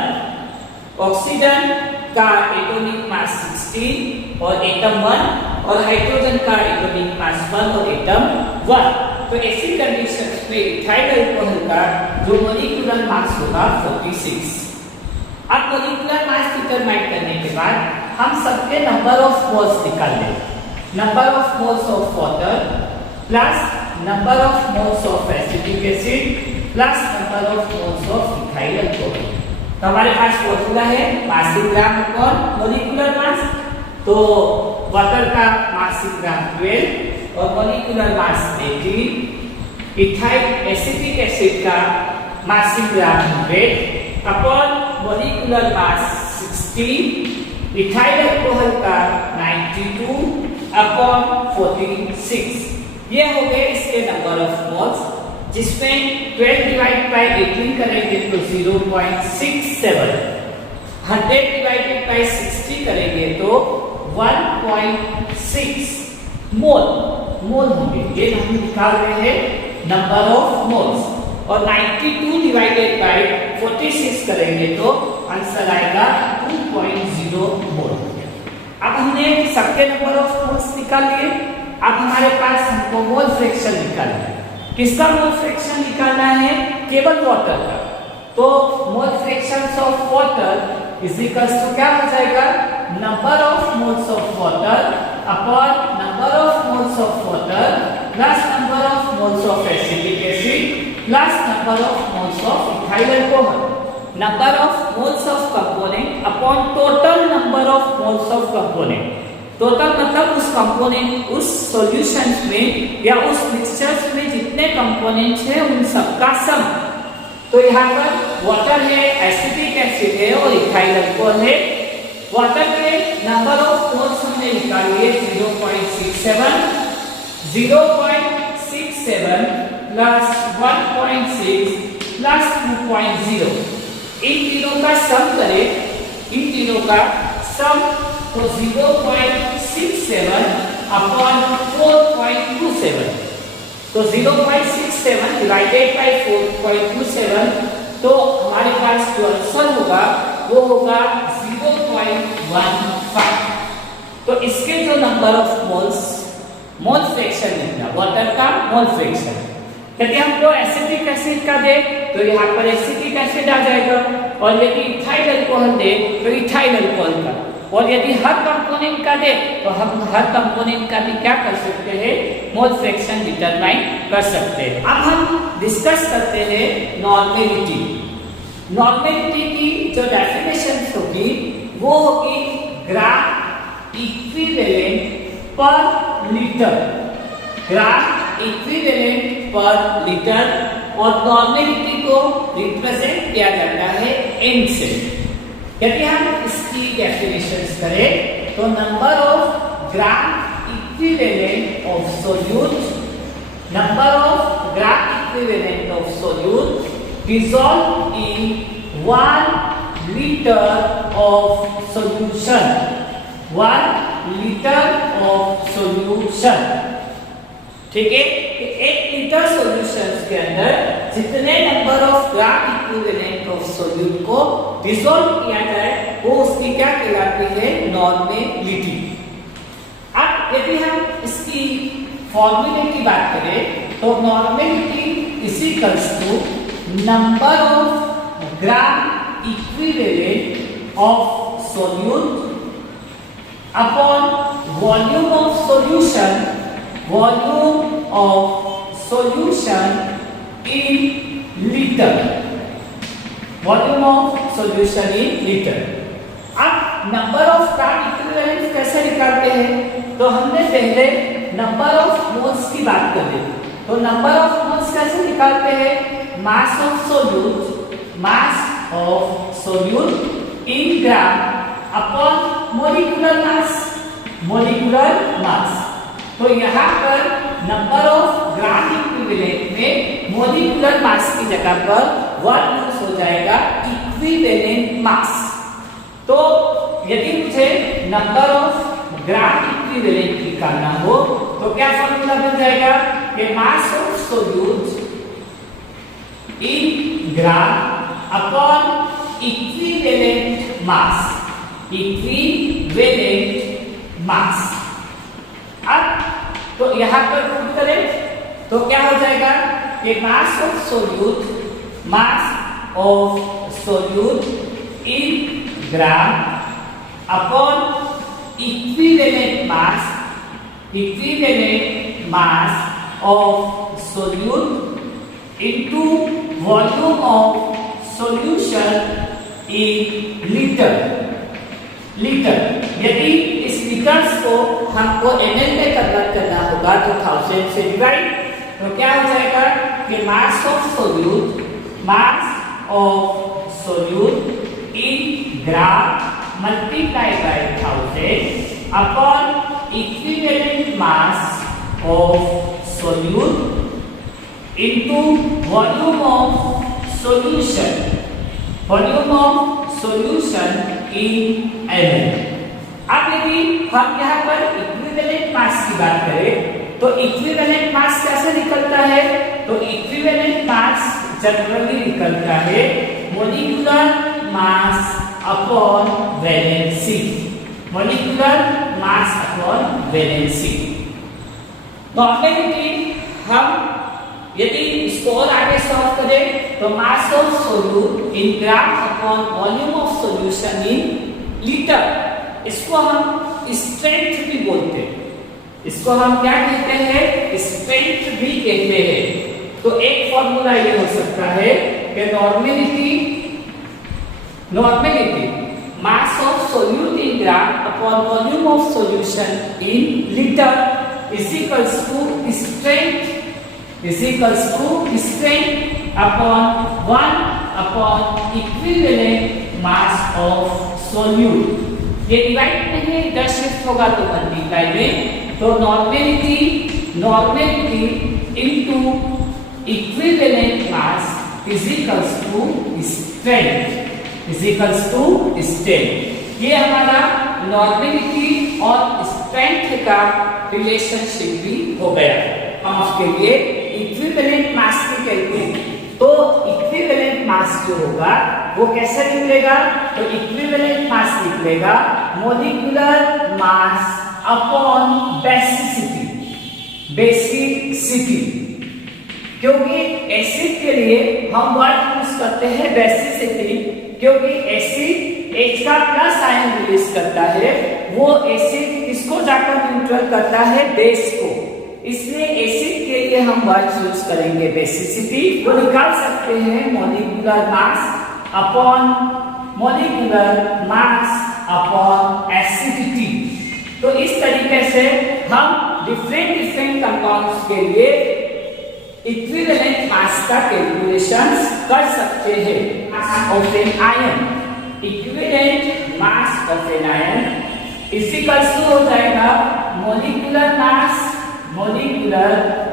ऑक्सीजन का एटॉमिक मास 16 और एटम 1 और हाइड्रोजन का एटॉमिक मास 1 और एटम 1। तो ऐसी कंडीशंस में इथाइल अल्कोहल का जो मोलिकुलर मास होगा 46। अब मोलिकुलर मास डिटरमाइन करने के बाद हम सबके नंबर ऑफ मोल्स निकाल लेंगे। Number of moles of water plus number of moles of acetic acid plus number of moles of ethyl alcohol. तो हमारे पास फॉर्मूला है मास in gram upon molecular mass. तो वाटर का मास इन ग्राम 12 और molecular mass 18, ethyl acetic acid का मास in gram 100 upon molecular mass 16, ethyl alcohol का 92 upon 46। ये हो गए इसके नंबर ऑफ मोल्स, जिसमें 12 डिवाइड बाय 18 करेंगे तो 0.67, 100 डिवाइडेड बाय 60 करेंगे तो 1.6 मोल होंगे। ये हम निकाल रहे हैं नंबर ऑफ मोल्स। और 92 डिवाइडेड बाय 46 करेंगे तो आंसर आएगा 2.0 मोल। अब हमने सबके नंबर ऑफ मोल्स निकाल लिए। अब हमारे पास हमको मोल फ्रैक्शन निकालना है। किसका मोल फ्रैक्शन निकालना है? केवल वाटर का। तो mole fractions of water is equals to क्या हो जाएगा, number of moles of water upon number of moles of water plus number of moles of acetic acid plus number of moles of ethyl alcohol, number of moles of component upon total number of moles of component. Total मतलब उस component, उस solution में या उस mixtures में जितने components हैं उन सबका सम। तो यहाँ पर वाटर है, एसिटिक एसिड है और इथाइल अल्कोहल है। वाटर के नंबर ऑफ मोल्स हमने निकालिए 0.67 प्लस 1.6 प्लस 2.0। इन तीनों का सम करें, इन तीनों का सम तो 0.67 अपॉन 4.27, तो 0.67 डिवाइडेड बाय 4.27, तो हमारे पास जो आंसर होगा वो होगा 0.15। तो इसके जो number of moles, mole fraction निकला वाटर का मोल फ्रैक्शन। यदि हमको एसिटिक एसिड का दे तो यहाँ पर एसिटिक एसिड आ जाएगा, और यदि इथाइल अल्कोहल दे तो इथाइल अल्कोहल का, और यदि हर कंपोनेंट का दे तो हम हर कंपोनेंट का भी क्या कर सकते हैं, मोल फ्रैक्शन डिटरमाइन कर सकते हैं। अब हम डिस्कस करते हैं नॉर्मेलिटी। नॉर्मेलिटी की जो डेफिनेशन होगी वो होगी ग्राम इक्विवेलेंट पर लीटर, ग्राम इक्विवेलेंट पर लीटर, और नॉर्मेलिटी को रिप्रेजेंट किया जाता है n से। यदि हम इसकी डेफिनेशंस करें तो number of gram equivalent of solute, number of gram equivalent of solute dissolved in 1 liter of solution, 1 liter of solution। ठीक है, 1 लीटर सॉल्यूशन के अंदर जितने number of gram equivalent of solute को डिसॉल्व किया जाए वो उसकी क्या कहलाती है, नॉर्मेलिटी। अब यदि हम इसकी फॉर्मूले की बात करें तो normality is equals to number of gram equivalent of solute upon volume of solution, volume of solution in liter, volume of solution in liter। अब नंबर ऑफ ग्राम इक्विवेलेंट कैसे निकालते हैं, तो हमने पहले नंबर ऑफ मोल्स की बात कर ली। तो नंबर ऑफ मोल्स कैसे निकालते हैं, mass of solute in gram upon molecular mass, molecular mass। तो यहाँ पर नंबर ऑफ ग्राम इक्विवेलेंट में मोलिकुलर मास की जगह पर 1 यूज हो जाएगा इक्विवेलेंट मास। तो यदि मुझे नंबर ऑफ ग्राम इक्विवेलेंट निकालना हो तो क्या फॉर्मूला बन जाएगा कि mass of solute in gram upon equivalent mass, equivalent mass। अब तो यहाँ पर प्रूव करें तो क्या हो जाएगा कि mass of solute, mass of solute in gram upon equivalent mass, equivalent mass of solute into volume of solution in liter, litre. यदि इस लीटर्स को हमको ml में कन्वर्ट करना होगा तो 1000 से डिवाइड, तो क्या हो जाएगा कि mass of solute, mass of solute in gram multiply by 1000 upon equivalent mass of solute into volume of solution, volume of solution in ml। अब यदि हम यहाँ पर इक्विवेलेंट मास की बात करें तो इक्विवेलेंट मास कैसे निकलता है, तो इक्विवेलेंट मास जनरली निकलता है molecular mass upon valency, molecular mass upon valency. Normality हम यदि इसको और आगे सॉल्व करें तो मास of solute in gram upon volume of solution in litre, इसको हम स्ट्रेंथ भी बोलते हैं। इसको हम क्या कहते हैं? स्ट्रेंथ भी कहते हैं। तो एक फॉर्मूला ये हो सकता है कि normality mass of solute in gram upon volume of solution in litre is equals to strength upon 1 upon equivalent mass of solute. ये डिवाइड नहीं, इधर शिफ्ट होगा तो मल्टीप्लाई में, तो normality into equivalent mass is equals to strength. ये हमारा normality और स्ट्रेंथ का रिलेशनशिप भी हो गया। हम उसके लिए इक्विवेलेंट मास की कैलकुलेट, तो इक्विवेलेंट मास जो होगा वो कैसे निकलेगा? तो इक्विवेलेंट मास निकलेगा मॉलिक्यूलर मास अपॉन बेसिसिटी। क्योंकि एसिड के लिए हम वर्ड यूज करते हैं बेसिसिटी, क्योंकि एसिड H का प्लस आयन रिलीज करता है, वो एसिड किसको जाकर न्यूट्रल करता है? बेस को। इसलिए एसिड के लिए हम वर्ड यूज करेंगे बेसिसिटी। वो निकाल सकते हैं मॉलिक्यूलर मास अपॉन एसिडिटी। तो इस तरीके से हम डिफरेंट कंपाउंड्स के लिए इक्विवेलेंट मास का कैलकुलेशन कर सकते हैं। Mass of an ion, equivalent mass of an ion is equals to हो जाएगा molecular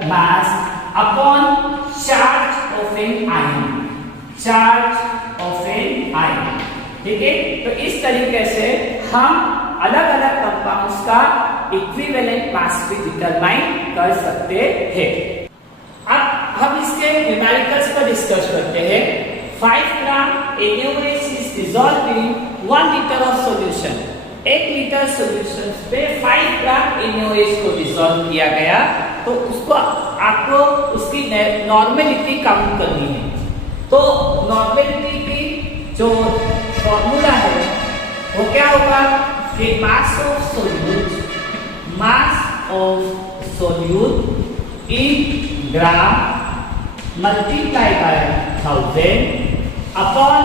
mass upon charge of an ion. ठीक है, तो इस तरीके से हम अलग अलग कंपाउंड्स का इक्विवेलेंट मास भी डिटरमाइन कर सकते हैं। अब हम इसके न्यूमेरिकल्स पर डिस्कस करते हैं। 5 ग्राम NaOH is dissolved in 1 liter of solution। 1 litre solution पे 5 ग्राम NaOH को डिसॉल्व किया गया, तो उसको आपको उसकी नॉर्मेलिटी काउंट करनी है। तो नॉर्मेलिटी की जो फॉर्मूला है वो क्या होगा कि mass of solute in gram multiply by 1000 upon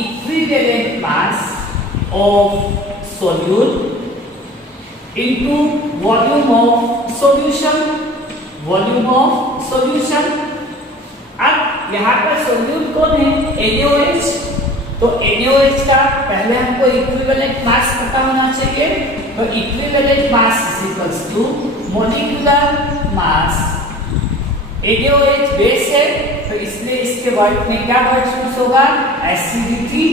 equivalent mass of solute into volume of solution. अब यहाँ पर सोल्यूट कौन है? NaOH। तो NaOH का पहले हमको इक्विवेलेंट मास पता होना चाहिए। तो equivalent mass is equals to molecular mass. NaOH base है, तो इसलिए इसके वर्ड में क्या वर्ड यूज होगा? एसिडिटी।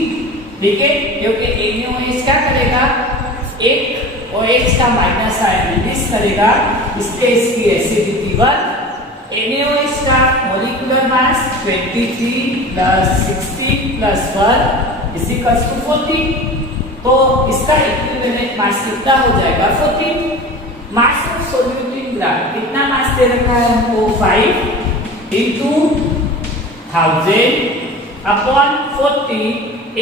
ठीक है, क्योंकि NaOH क्या करेगा? एक OH का माइनस आयन रिलीज करेगा, इसलिए इसकी एसिडिटी 1। NaOH का molecular mass 23 plus 16 plus 1 is equals to 40। तो इसका इक्विवेलेंट मास कितना हो जाएगा? 40। मास ऑफ सोल्यूट इन ग्राम, कितना मास दे रखा है हमको? 5 into 1000 upon 40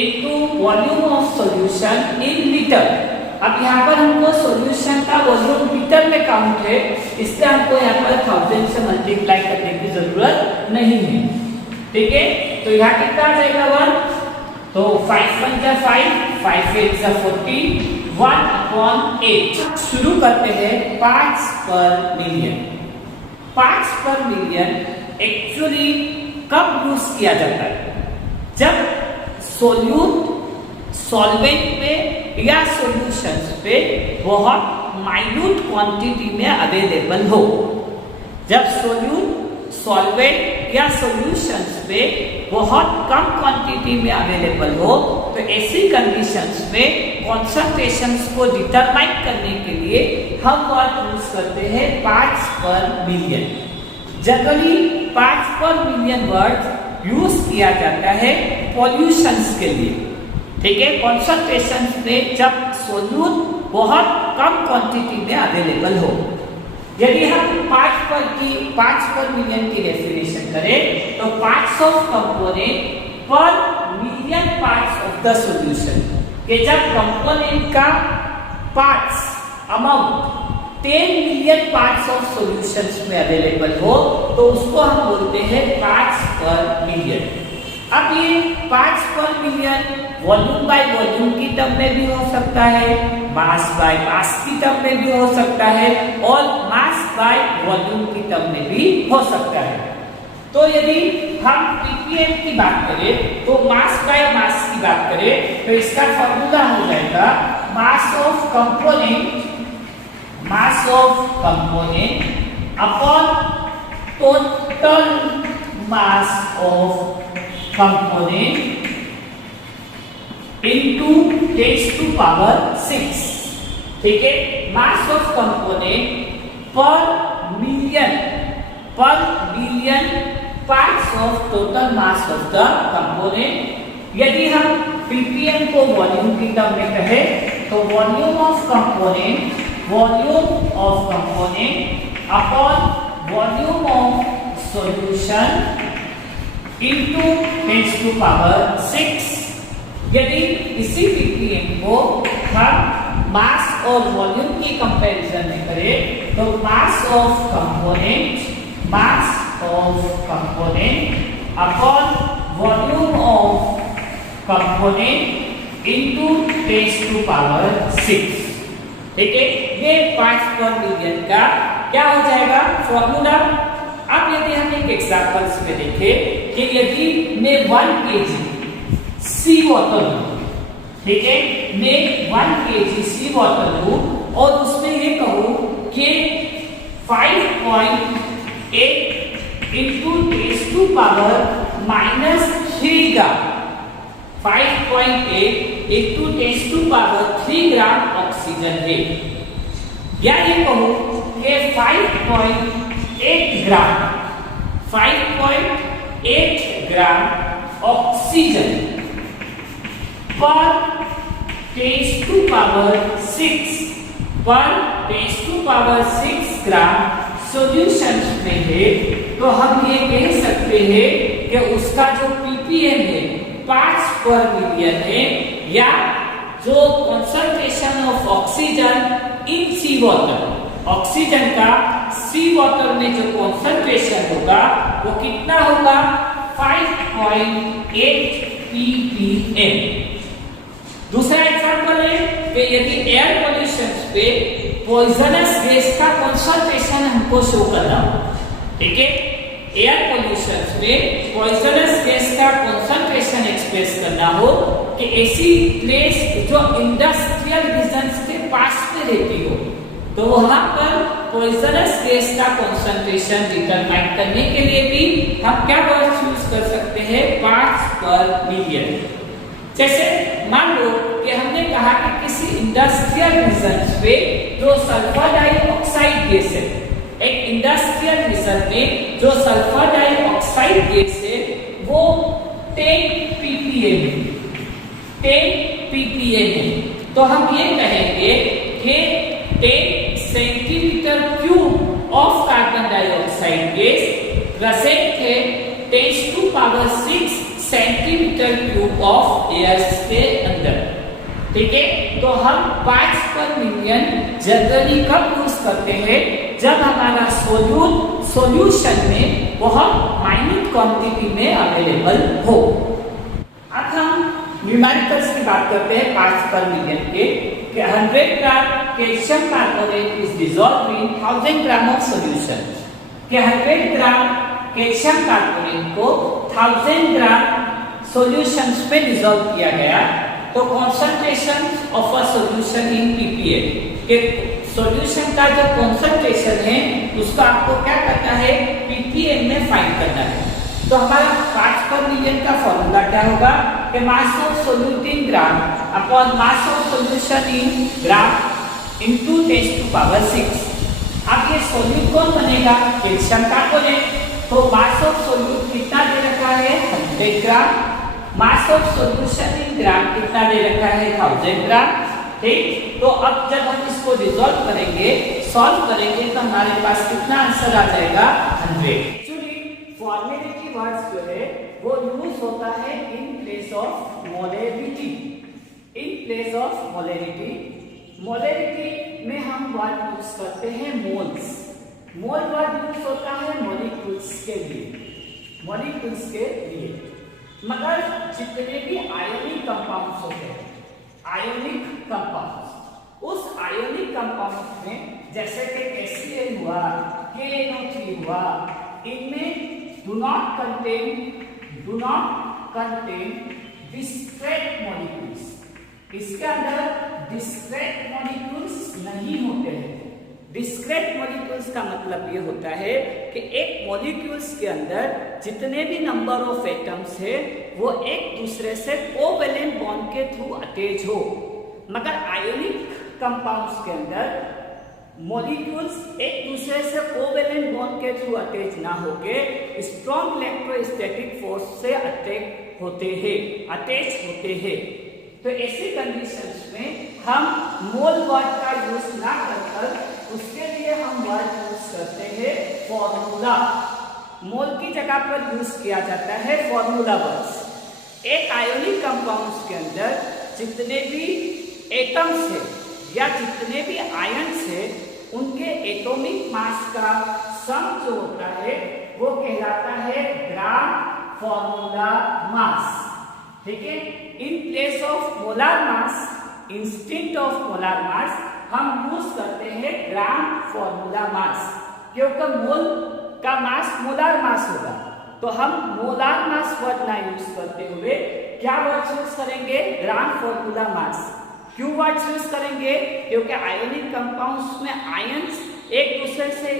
into volume of solution in litre. अब यहाँ पर हमको सॉल्यूशन का वॉल्यूम लीटर में काउंट है, इसलिए हमको यहाँ पर 1000 से मल्टीप्लाई करने की जरूरत नहीं है। ठीक है, तो यहाँ कितना आ जाएगा? 1। तो 5 1 जा 5 8 जा 40, 1 अपॉन 8। शुरू करते हैं 5 पर मिलियन। 5 पर मिलियन एक्चुअली कब यूज किया जाता है? जब सॉल्वेंट पे या सॉल्यूशंस पे बहुत माइन्यूट क्वांटिटी में अवेलेबल हो। जब सॉल्वेंट या सॉल्यूशंस पे बहुत कम क्वांटिटी में अवेलेबल हो, तो ऐसी कंडीशंस में कॉन्सेंट्रेशंस को डिटरमाइन करने के लिए हम वर्ड यूज करते हैं 5 पर मिलियन। जनरली 5 पर मिलियन वर्ड यूज किया जाता है पॉल्यूशंस के लिए। ठीक है, कॉन्सेंट्रेशन में जब सोल्यूट बहुत कम क्वांटिटी में अवेलेबल हो। यदि हम 5 पर मिलियन की डेफिनेशन करें तो पार्ट्स ऑफ कंपोनेंट पर million parts of the solution, कि जब कंपोनेंट का parts amount 10 million parts of solutions में अवेलेबल हो तो उसको हम बोलते हैं पार्ट्स पर मिलियन। अब ये parts per million volume by volume की टर्म में भी हो सकता है, मास बाय मास की टर्म में भी हो सकता है और मास बाय वॉल्यूम की टर्म में भी हो सकता है। तो यदि हम ppm की बात करें तो मास बाय मास की बात करें तो इसका फॉर्मूला हो जाएगा mass of component upon total mass of component into 10⁶। ठीक है, मास ऑफ कंपोनेंट पर million parts of total mass of the component. यदि हम ppm को वॉल्यूम की टर्म में कहें तो volume of component upon volume of solution into 10⁶। यदि इसी ppm को हम मास और वॉल्यूम की कंपैरिजन में करें तो mass of component upon volume of component into 10⁶। ठीक है, ये पार्ट्स पर मिलियन का क्या हो जाएगा फॉर्मूला। अब यदि हम एक एग्जांपल्स में देखें कि यदि मैं 1 kg सी वाटर लूं, ठीक है, मैं 1 kg सी वाटर लूं और उसमें ये कहूं कि 5.8 into 10⁻³ ग्राम 5.8 into 10⁻³ ग्राम ऑक्सीजन है, या ये कहूं कि 5.8 ग्राम ऑक्सीजन पर 10⁶ ग्राम सॉल्यूशन में है, तो हम ये कह सकते हैं कि उसका जो ppm है पार्ट्स पर मिलियन है, या जो concentration of oxygen in sea water, oxygen का सी वाटर में जो कंसंट्रेशन होगा वो कितना होगा 5.8 ppm। दूसरा एग्जांपल है कि यदि एयर पॉल्यूशन पे पॉइजनस गैस का कंसंट्रेशन हमको शो करना हो, ठीक है, एयर पॉल्यूशन में पॉइजनस गैस का कंसंट्रेशन एक्सप्रेस करना हो कि ऐसी प्लेस जो इंडस्ट्रियल रीजन्स के पास में रहती हो, तो वहां पर पॉइजनस गैस का कंसंट्रेशन डिटरमाइन करने के लिए भी हम क्या वर्ड यूज कर सकते हैं पार्ट्स पर मिलियन। जैसे मान लो कि हमने कहा कि किसी इंडस्ट्रियल रीजन पे जो सल्फर डाइऑक्साइड गैस है, एक इंडस्ट्रियल रीजन में जो सल्फर डाइऑक्साइड गैस है वो 10 ppm है, तो हम ये कहेंगे कि 10 cm³ of carbon dioxide gas present है 10⁶ cm³ ऑफ एयर के अंदर। ठीक है, तो हम पार्ट्स पर मिलियन जनरली कब यूज करते हैं जब हमारा सॉल्यूशन में बहुत माइन्यूट क्वांटिटी में अवेलेबल हो। अब हम न्यूमेरिकल्स की बात करते हैं पार्ट्स पर मिलियन के, कि 100 ग्राम calcium carbonate is dissolved in 1000 gram of solution, कि 100 ग्राम कैल्शियम कार्बोनेट को 1000 ग्राम सॉल्यूशंस पे डिसॉल्व किया गया, तो concentration of a solution in ppm, के सॉल्यूशन का जो कंसंट्रेशन है उसका आपको क्या करना है ppm में फाइंड करना है। तो हमारा पार्ट्स पर मिलियन का फॉर्मूला क्या होगा कि mass of solute in gram upon mass of solution in gram into 10⁶। अब ये सोल्यूट कौन बनेगा कैल्शियम कार्बोनेट, तो मास ऑफ सोल्यूट कितना दे रखा है 100 ग्राम, mass of solution in gram कितना दे रखा है 1000 ग्राम, ठीक। तो अब जब हम इसको रिजॉल्व करेंगे, सॉल्व करेंगे, तो हमारे पास कितना आंसर आ जाएगा 100। एक्चुअली फॉर्मेलिटी वर्ड्स जो है वो यूज होता है in place of molarity. In place of molarity, molarity में हम वर्ड यूज करते हैं मोल्स। मोल वर्ड यूज होता है मॉलिक्यूल्स के लिए, मॉलिक्यूल्स के लिए। मगर जितने भी आयोनिक कंपाउंड्स होते हैं, आयोनिक कंपाउंड्स, उस आयोनिक कंपाउंड में जैसे कि HCl हुआ, KNO3 हुआ, इनमें do not contain discrete molecules। इसके अंदर डिस्क्रेट मॉलिक्यूल्स नहीं होते हैं। डिस्क्रेट मॉलिक्यूल्स का मतलब ये होता है कि एक मॉलिक्यूल्स के अंदर जितने भी नंबर ऑफ एटम्स है वो एक दूसरे से कोवेलेंट बॉन्ड के थ्रू अटैच हो। मगर आयोनिक कंपाउंड्स के अंदर मॉलिक्यूल्स एक दूसरे से कोवेलेंट बॉन्ड के थ्रू अटैच ना होके स्ट्रॉन्ग इलेक्ट्रोस्टैटिक फोर्स से अटैच होते हैं। तो ऐसी कंडीशंस में हम मोल वर्ड का यूज ना कर उसके लिए हम वर्ड यूज करते हैं फॉर्मूला। मोल की जगह पर यूज किया जाता है फॉर्मूला वर्ड्स। एक आयोनिक कंपाउंड्स के अंदर जितने भी एटम्स है या जितने भी आयन्स है उनके एटॉमिक मास का सम जो होता है वो कहलाता है ग्राम फॉर्मूला मास। ठीक है। In place of molar mass, instant of molar mass, हम यूज करते हैं ग्राम फॉर्मूला मास। क्योंकि मोल का मास मोलार मास होगा, तो हम मोलार मास वर्ड ना यूज करते हुए क्या वर्ड यूज करेंगे? ग्राम फॉर्मूला मास। क्यों वर्ड यूज करेंगे? क्योंकि आयोनिक कंपाउंड्स में आयंस एक दूसरे से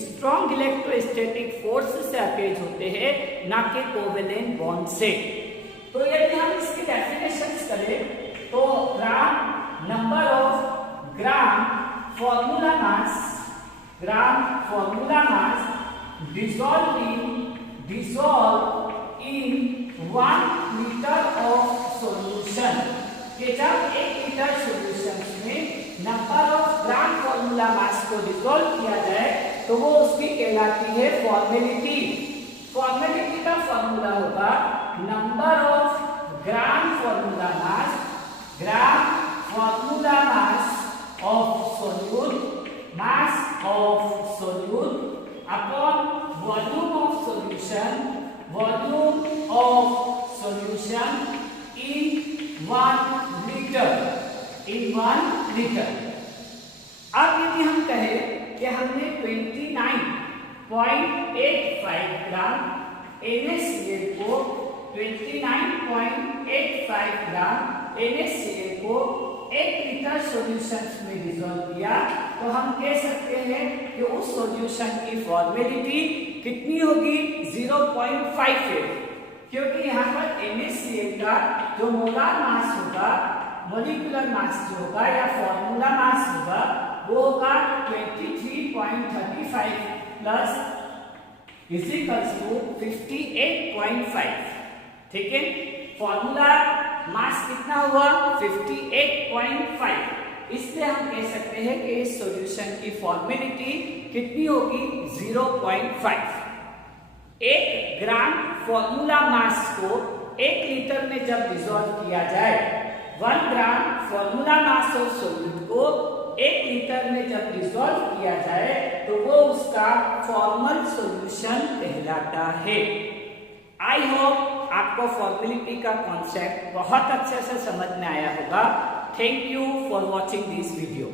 स्ट्रॉन्ग इलेक्ट्रोस्टैटिक फोर्स से अटैच होते हैं, ना कि कोवेलेंट बॉन्ड से। तो यदि हम इसकी डेफिनेशंस करें तो gram number of gram formula mass dissolve in 1 liter of solution। कि जब 1 लीटर सॉल्यूशन में number of gram formula mass को डिसॉल्व किया जाए तो वो उसकी कहलाती है फॉर्मेलिटी। फॉर्मेलिटी का फॉर्मूला होगा number of gram formula mass of solute upon volume of solution in 1 litre. अब यदि हम कहें कि हमने 29.85 ग्राम NaCl को 29.85 ग्राम NaCl को 1 लीटर सॉल्यूशन में डिसॉल्व किया, तो हम कह सकते हैं कि उस सॉल्यूशन की फॉर्मेलिटी कितनी होगी? 0.58। क्योंकि यहाँ पर NaCl का जो मोलार मास होगा, मॉलिक्यूलर मास जो होगा या फॉर्मूला मास होगा, वो होगा 23.35 प्लस इक्वल्स टू 58.5। ठीक है। फॉर्मूला मास कितना हुआ? 58.5। इसलिए हम कह सकते हैं कि इस सॉल्यूशन की फॉर्मेलिटी कितनी होगी? 0.5। 1 ग्राम फॉर्मूला मास को 1 लीटर में जब डिसॉल्व किया जाए, 1 ग्राम फॉर्मूला मास ऑफ सॉल्यूट को 1 लीटर में जब डिसॉल्व किया जाए तो वो उसका फॉर्मल सॉल्यूशन कहलाता है। आई होप आपको फॉर्मेलिटी का कॉन्सेप्ट बहुत अच्छे से समझ में आया होगा। Thank you for watching this video.